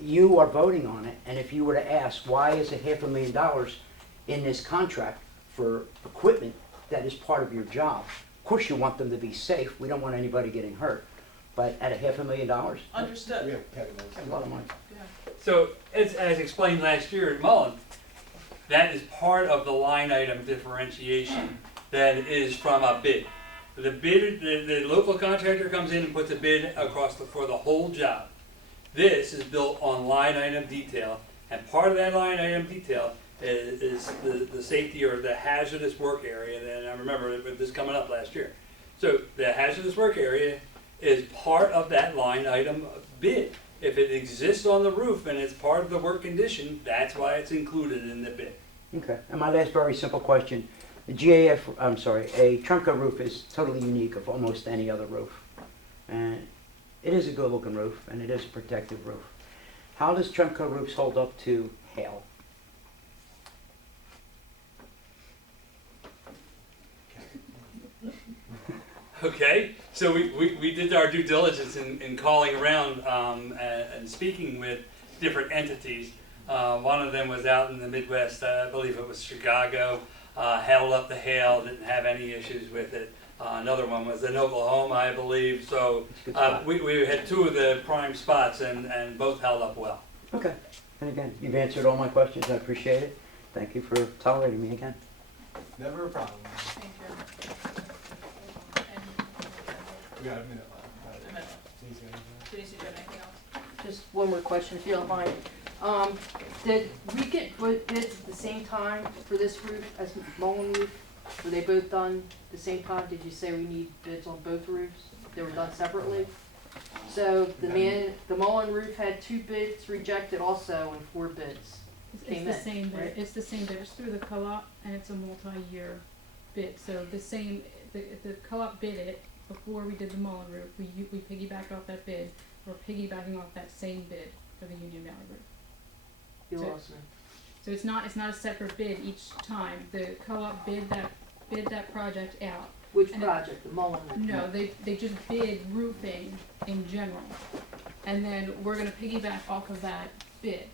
You are voting on it, and if you were to ask, why is it $500,000 in this contract for equipment that is part of your job? Of course, you want them to be safe. We don't want anybody getting hurt. But at $500,000, Understood. We have petty ones. that's a lot of money. Yeah. So, as explained last year at Mullen, that is part of the line item differentiation that is from a bid. The bid, the local contractor comes in and puts a bid across for the whole job. This is built on line item detail, and part of that line item detail is the safety or the hazardous work area. And I remember this coming up last year. So the hazardous work area is part of that line item bid. If it exists on the roof and it's part of the work condition, that's why it's included in the bid. Okay, and my last very simple question. A Tremco roof is totally unique of almost any other roof. And it is a good looking roof and it is a protective roof. How does Tremco roofs hold up to hail? Okay, so we did our due diligence in calling around and speaking with different entities. One of them was out in the Midwest, I believe it was Chicago, held up the hail, didn't have any issues with it. Another one was in Oklahoma, I believe. So Good spot. we had two of the prime spots and both held up well. Okay, and again, you've answered all my questions. I appreciate it. Thank you for tolerating me again. Never a problem. Thank you. We got a minute left. A minute. Denise, you got anything? Denise, do you have anything else? Just one more question, if you don't mind. Did we get bids at the same time for this roof as Mullen roof? Were they both done the same time? Did you say we need bids on both roofs? They were done separately? So the Mullen roof had 2 bids rejected also and 4 bids It's came the in, same bid, right? it's the same bid, it's through the co-op, and it's a multi-year bid, so the co-op bid it before we did the Mullen roof, we piggybacked off that bid, we're piggybacking off that same bid for the Union Valley roof. You So- lost me. So it's not a separate bid each time, the co-op bid that project out. Which And project, the Mullen roof? No, they just bid roofing in general, and then we're gonna piggyback off of that bid.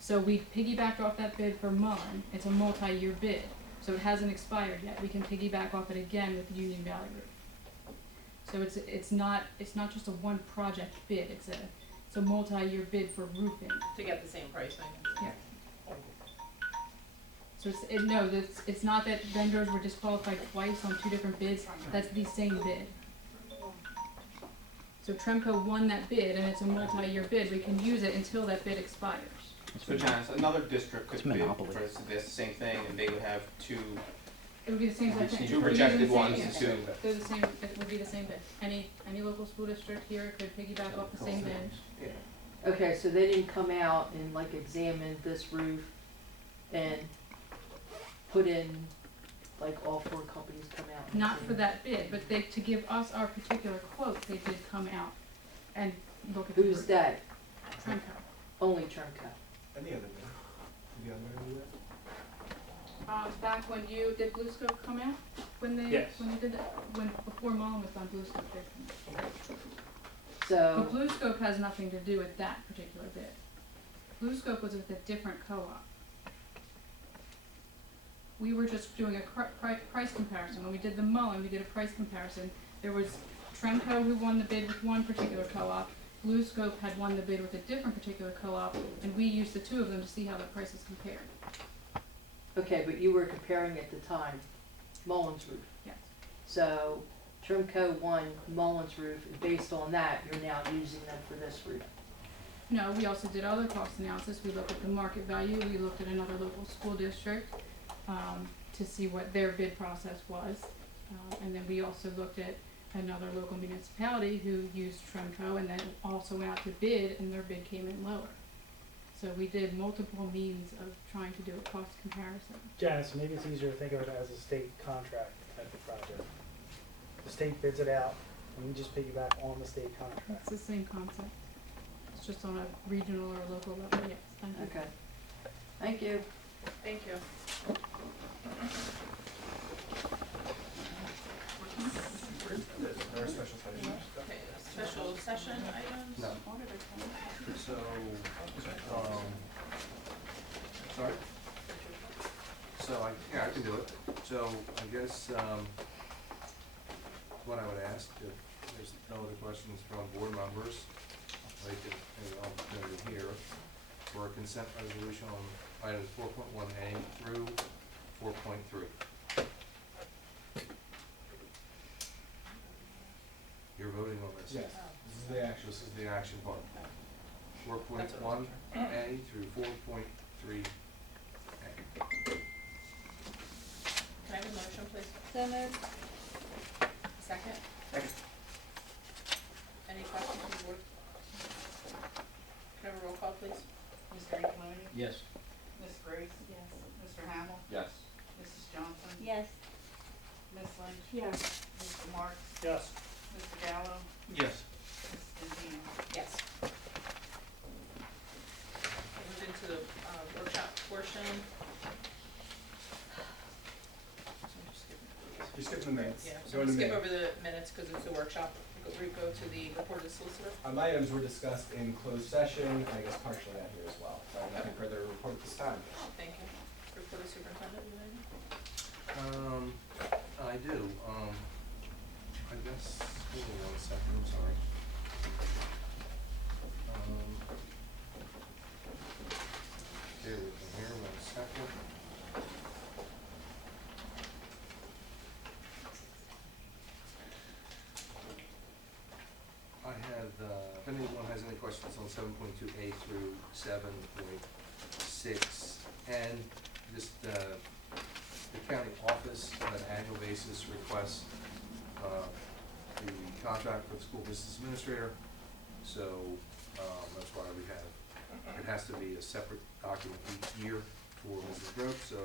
So we piggybacked off that bid for Mullen, it's a multi-year bid, so it hasn't expired yet, we can piggyback off it again with the Union Valley roof. So it's not just a one project bid, it's a multi-year bid for roofing. To get the same pricing? Yeah. So it's not that vendors were disqualified twice on 2 different bids, that's the same bid. So Tremco won that bid and it's a multi-year bid, we can use it until that bid expires. So Janice, another district It's could bid monopoly. for this same thing, and they would have 2, It would be the same exact thing. Two We're using rejected the same- ones, yeah, 2. They're the same, it would be the same bid. Any local school district here could piggyback off the same bid. Okay, so they didn't come out and like examine this roof and put in, like all 4 companies come out? and Not for examine? that bid, but to give us our particular quote, they did come out and look at the Who's roof. that? Tremco. Only Tremco. Any other bid? Did the other bid do that? Back when did Blue Scope come out? When they Yes. did that, before Mullen was done, Blue Scope did come out. But So, Blue Scope has nothing to do with that particular bid. Blue Scope was with a different co-op. We were just doing a price comparison. When we did the Mullen, we did a price comparison. There was Tremco who won the bid with one particular co-op. Blue Scope had won the bid with a different particular co-op, and we used the 2 of them to see how the prices compared. okay, but you were comparing at the time Mullen's roof. Yes. So Tremco won Mullen's roof, and based on that, you're now using them for this roof. No, we also did other cost analysis. We looked at the market value. We looked at another local school district to see what their bid process was. And then we also looked at another local municipality who used Tremco and then also went out to bid, and their bid came in lower. So we did multiple means of trying to do a cost comparison. Janice, maybe it's easier to think of it as a state contract type of project. The state bids it out, and we just piggyback on the state contract. It's the same concept. It's just on a regional or local level, yes, thank you. Okay. Thank you. Thank you. There are special sessions. Okay, special session items? No. So, sorry? Yeah, I can do it. So, I guess, what I would ask, if there's no other questions from board members, I'd like to, I'll put it here, for a consent resolution on items 4.1A through 4.3. You're voting on this? Yes. This is the actual. This is the action part. 4.1A through 4.3A. Can I have a motion, please? So moved. Second? Second. Any questions from the board? Can I have a roll call, please? Mr. Angeloni? Yes. Ms. Grace? Yes. Mr. Hamel? Yes. Mrs. Johnson? Yes. Ms. Lynch? Yes. Mr. Marks? Yes. Mr. Gallo? Yes. Mrs. Dentino? Yes. Move into the workshop portion. You're skipping the minutes. Yeah, Go so to we'll skip minutes. over the minutes because it's a workshop. We go to the report of the solicitor. Items were discussed in closed session, and I guess partially out here as well. So I have nothing further to report at this time. Thank you. Report of the superintendent, you have anything? I do, I guess, hold on 1 second, I'm sorry. Bear with me here 1 second. questions on 7.2A through 7.6N. Just, the county office on an annual basis requests, the contract for the school business administrator. So, that's why we have, it has to be a separate document each year for Mrs. Grote, so,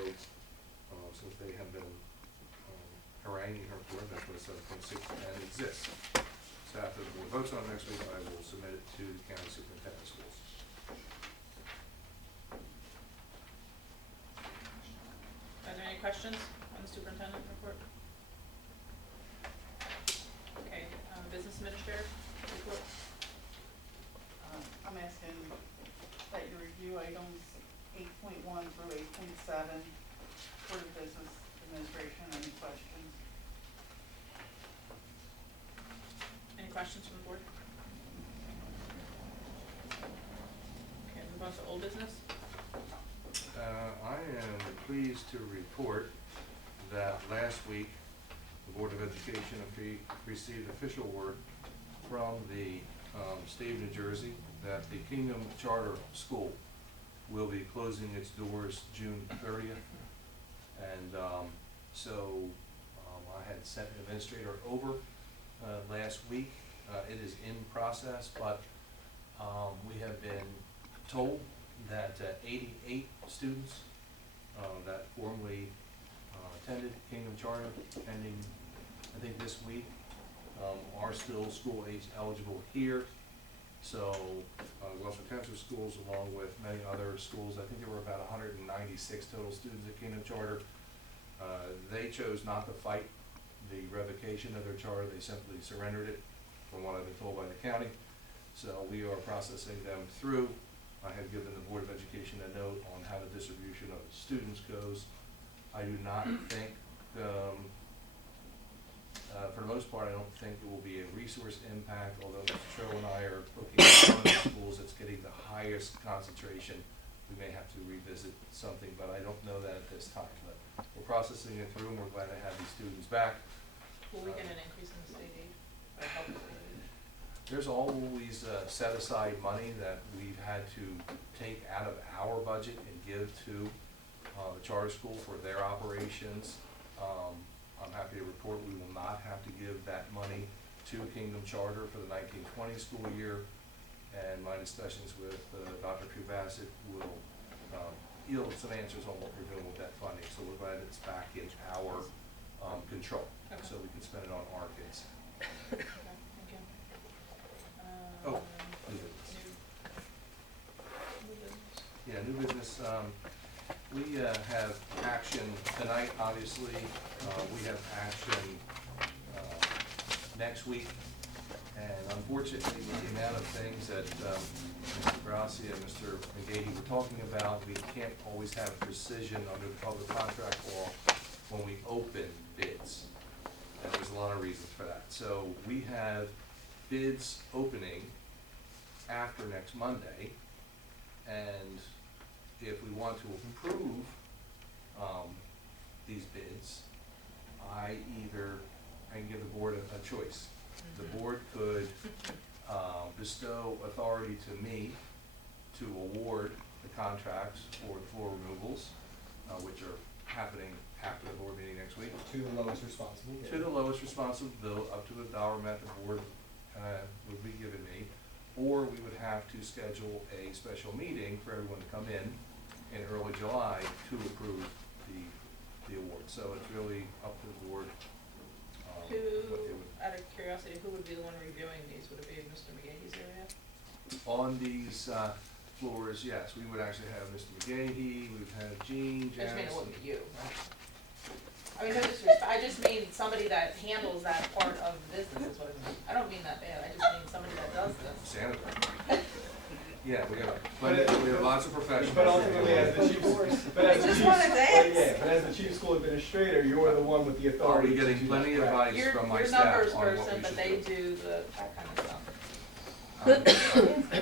since they have been, haranguing her for it, that's why 7.6N exists. So after the board votes on it next week, I will submit it to the county superintendent of schools. Are there any questions on the superintendent report? Okay, business administrator report? I'm asking that you review items 8.1 through 8.7 for the business administration. Any questions? Any questions from the board? Okay, move on to old business. I am pleased to report that last week, the Board of Education received official word from the state of New Jersey that the Kingdom Charter School will be closing its doors June 30th. And so I had sent an administrator over last week. It is in process, but we have been told that 88 students that formerly attended Kingdom Charter, ending I think this week, are still school age eligible here. So Gloucester Twp schools, along with many other schools, I think there were about 196 total students at Kingdom Charter. They chose not to fight the revocation of their charter. They simply surrendered it, from what I've been told by the county. So we are processing them through. I have given the Board of Education a note on how the distribution of students goes. I do not think, for the most part, I don't think it will be a resource impact, although Mr. Cho and I are looking at one of the schools that's getting the highest concentration. We may have to revisit something, but I don't know that at this time. But we're processing it through, and we're glad to have these students back. Will we get an increase in the state aid? Or public state aid? There's always set aside money that we've had to take out of our budget and give to the charter school for their operations. I'm happy to report we will not have to give that money to Kingdom Charter for the 1920 school year. And my discussions with Dr. Kubasik will yield some answers on what we're doing with that funding. So we're glad it's back in our control, Okay. so we can spend it on our kids. Okay, thank you. Oh, new business. New business. Yeah, new business. We have action tonight, obviously. We have action next week. And unfortunately, with the amount of things that Mr. Grassi and Mr. McGahey were talking about, we can't always have precision under the public contract law when we open bids. And there's a lot of reasons for that. So we have bids opening after next Monday. And if we want to approve these bids, I can give the board a choice. The board could bestow authority to me to award the contracts for the floor removals, which are happening after the board meeting next week. To the lowest responsible bidder. To the lowest responsible bill, up to the dollar amount the board would be giving me. Or we would have to schedule a special meeting for everyone to come in early July to approve the award. So it's really up to the board. What they would. Out of curiosity, who would be the one reviewing these? Would it be Mr. McGahee's area? On these floors, yes, we would actually have Mr. McGahee, we've had Jean, I just mean it Janice. wouldn't be you, right? I mean, no disrespect, I just mean somebody that handles that part of the business is what I mean. I don't mean that bad, I just mean somebody that does this. Sanitary. Yeah, we have lots of professionals. But ultimately, as the chief, but as the just chief, wanted to ask. yeah, but as the chief school administrator, you're the one with the Are authority. we to getting do plenty of that. Right. advice from my You're staff numbers on what we person, but should they do? do that kind of stuff.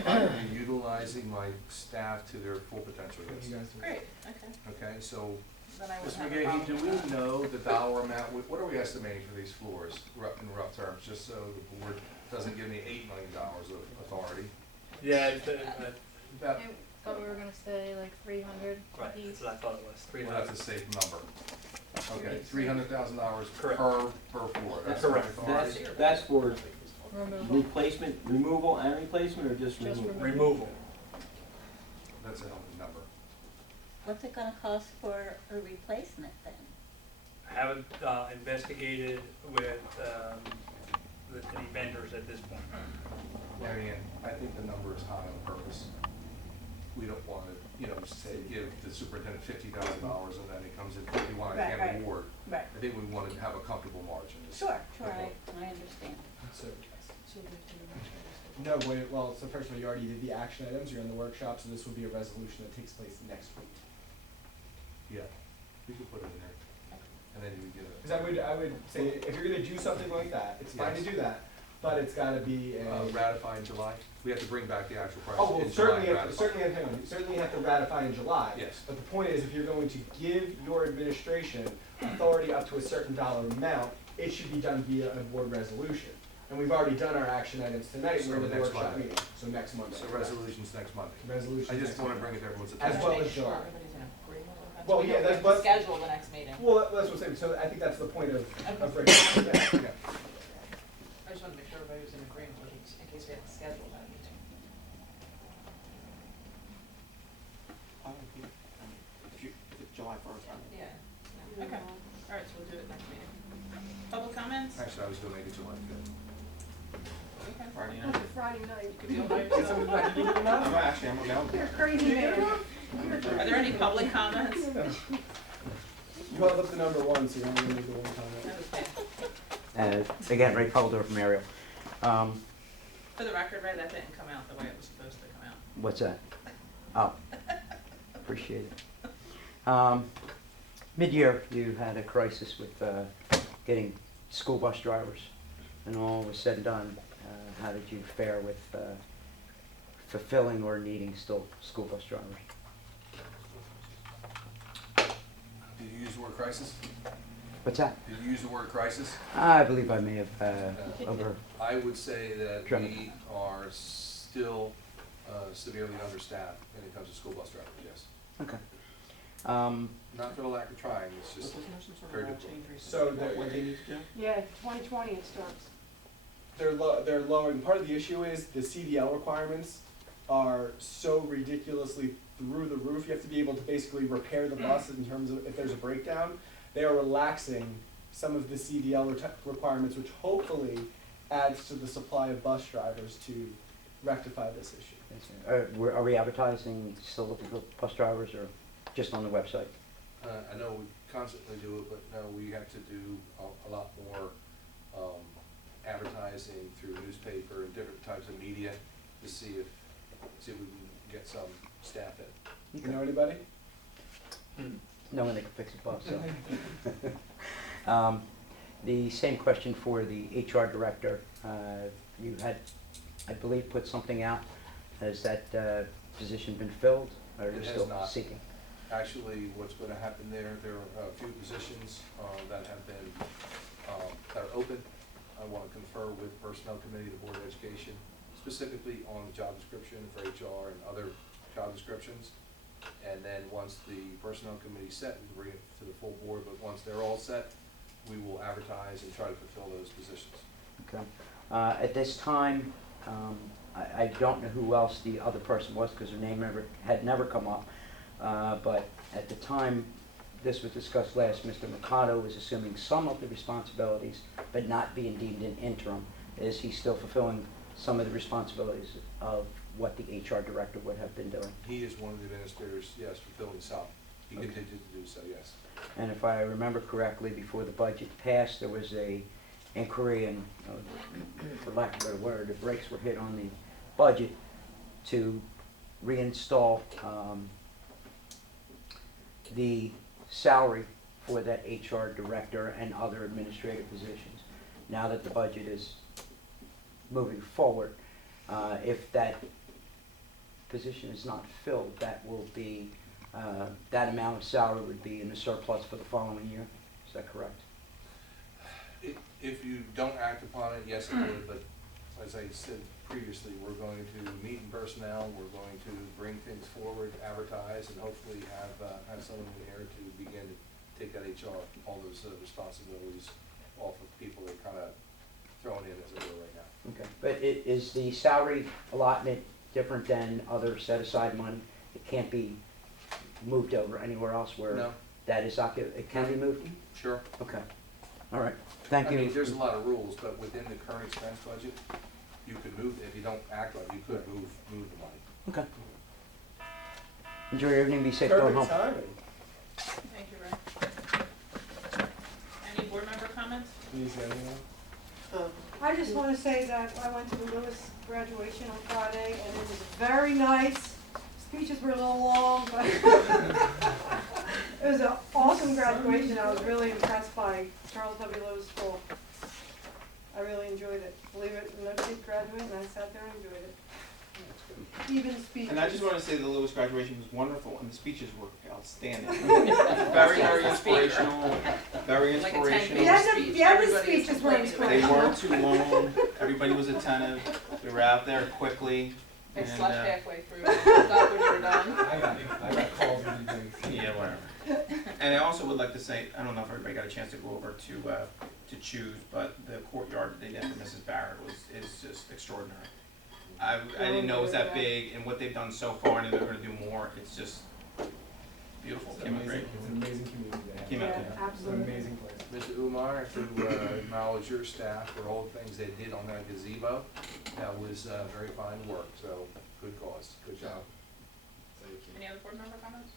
I'm utilizing my staff to their full potential, What yes. you guys do. Great, okay, Okay, so, then I wouldn't Mr. have a McGahee, problem do with we that. know the dollar amount, what are we estimating for these floors, in rough terms, just so the board doesn't give me $8 million of authority? Yeah, About, I thought we were gonna say like 300 right, each. that's what I thought it was, well, 300. that's a safe number. Okay, $300,000 per Correct. floor. That's what I correct. thought. That's for Removal. replacement, removal and replacement, or just Just removal? Removal. That's a hell of a number. What's it gonna cost for a replacement then? Haven't investigated with any vendors at this point. Marianne, I think the number is high on purpose. We don't want to, say, give the superintendent $50,000 and then it comes in 51, I Right, can't right. award. Right. I think we want to have a comfortable margin. Sure, I Okay. understand. No, wait, well, so first of all, you already did the action items, you're in the workshop, so this will be a resolution that takes place next week. Yeah, we could put it in there. And then you would get it. Because I would say, if you're gonna do something like that, it's fine to Yes. do that, but it's gotta be a. Ratify in July? We have to bring back the actual price Oh, well, in July. certainly, and ratify. hang on, you certainly have to ratify in July. Yes. But the point is, if you're going to give your administration authority up to a certain dollar amount, it should be done via a board resolution. And we've already done our action items tonight, So we're in the next workshop Monday. meeting, so next Monday. So correct. resolution's next Monday. Resolution I just next want to Monday. bring it to everyone's As attention. well Make as sure July. everybody's in agreement with that. Well, So we yeah, don't that's have to what- Schedule the next meeting. Well, that's what I'm saying, so I think that's the point of bringing it up. Yeah. I just wanted to make sure everybody was in agreement with it, in case we have to schedule that meeting. July 1st. Yeah, yeah, okay, alright, so we'll do it next meeting. Public comments? Actually, I was going to make it July 5th. Okay. Friday That's night. a Friday night. You could be all by Did something yourself. like, did you do enough? I'm available. You're a crazy man. Are there any public comments? You held up the number one, so you're only gonna do the one comment. That was bad. Again, Ray Puldor from Ariel. For the record, Ray, that didn't come out the way it was supposed to come out. What's that? Oh, appreciate it. Mid-year, you had a crisis with getting school bus drivers, and all was said and done. How did you fare with fulfilling or needing still school bus drivers? Did you use the word crisis? What's that? Did you use the word crisis? I believe I may have over. I would say that Trim. we are still severely understaffed when it comes to school bus drivers, yes. Okay. Not for the lack of trying, it's just very difficult. So What they need to do? Yeah, 2020 it starts. they're lowering, part of the issue is the CDL requirements are so ridiculously through the roof. You have to be able to basically repair the bus in terms of if there's a breakdown. They are relaxing some of the CDL requirements, which hopefully adds to the supply of bus drivers to rectify this issue. Are we advertising, still looking for bus drivers, or just on the website? I know we constantly do it, but no, we have to do a lot more advertising through newspaper and different types of media to see if we can get some staff in. You know anybody? No one that can fix a bus, so. The same question for the HR director. You had, I believe, put something out. Has that position been filled, or are It you has still not. seeking? Actually, what's going to happen there are a few positions that have been, that are open. I want to confer with Personnel Committee, the Board of Education, specifically on the job description for HR and other job descriptions. And then once the Personnel Committee's set, we can bring it to the full board, but once they're all set, we will advertise and try to fulfill those positions. Okay. At this time, I don't know who else the other person was, because her name had never come up. But at the time this was discussed last, Mr. Mikado was assuming some of the responsibilities, but not being deemed an interim. Is he still fulfilling some of the responsibilities of what the HR director would have been doing? He is one of the administrators, yes, fulfilling some. He Okay. continues to do so, yes. And if I remember correctly, before the budget passed, there was a inquiry, and for lack of a better word, the brakes were hit on the budget to reinstall the salary for that HR director and other administrative positions. Now that the budget is moving forward, if that position is not filled, that will be, that amount of salary would be in the surplus for the following year. Is that correct? If you don't act upon it, yes, it would, but as I said previously, we're going to meet in personnel, we're going to bring things forward, advertise, and hopefully have someone in here to begin to take that HR, all those responsibilities off of people that are kind of thrown in as it were right now. Okay, but is the salary allotment different than other set-aside money? It can't be moved over anywhere else where No. that is it can be moved? Sure. Okay, all right, thank you. I mean, there's a lot of rules, but within the current expense budget, you could move, if you don't act like, you could move the money. Okay. Enjoy your evening, be safe going home. Perfect timing. Thank you, Ray. Any board member comments? Can you say anything? I just wanna say that I went to the Lewis graduation on Friday, and it was very nice. Speeches were a little long, but it was an awesome graduation. I was really impressed by Charles W. Lewis School. I really enjoyed it. Believe it, no kids graduated, and I sat there and enjoyed it. Even speeches. And I just want to say the Lewis graduation was wonderful, and the speeches were outstanding. Very inspirational, very Like a inspirational. 10-page The speech. end of Everybody is speeches were complaining about They it. weren't too long, everybody was attentive, they were out there quickly. They and, slept halfway through, got when you were done. I got calls and things. Yeah, whatever. And I also would like to say, I don't know if everybody got a chance to go over to choose, but the courtyard they did for Mrs. Barrett is just extraordinary. I didn't know it was that big, and what they've done so far, and they're gonna do more, it's just beautiful, It's came out great. amazing, it's an amazing community they have. Came out Yeah, good. It's an absolutely. amazing place. Mr. Umar, to acknowledge your staff for all the things they did on that gazebo. That was very fine work, so good cause, good job. Any other board member comments?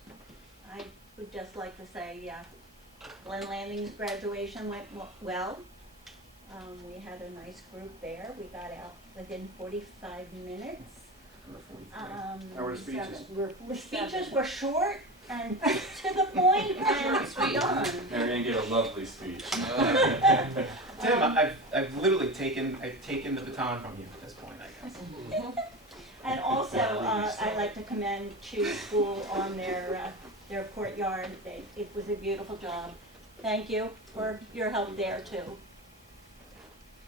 I would just like to say, Glen Landing's graduation went well. We had a nice group there. We got out within 45 minutes. How were the speeches? The speeches were short and to the point and Sweet. done. Marianne gave a lovely speech. Tim, I've literally taken the baton from you at this point, I guess. And also, I'd like to commend Chu School on their courtyard. It was a beautiful job. Thank you for your help there too.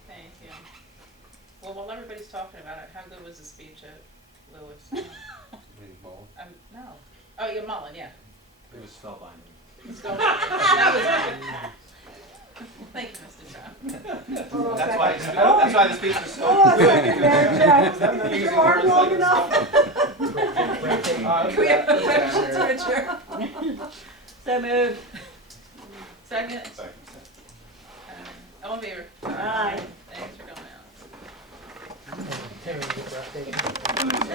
Thank you. Well, while everybody's talking about it, how good was the speech at Lewis? No. Oh, yeah, Mullen, yeah. It was spellbinding. Let's go. That was good. Thank you, Mr. Chow. Hold on a That's second. why the speech was so Hold on a good. second, Mary Jo. Using You aren't words long like enough. Can we have a motion to adjourn? So moved. Second? Second. All in favor? Aye. Thanks for going out. Tim, you get for updating.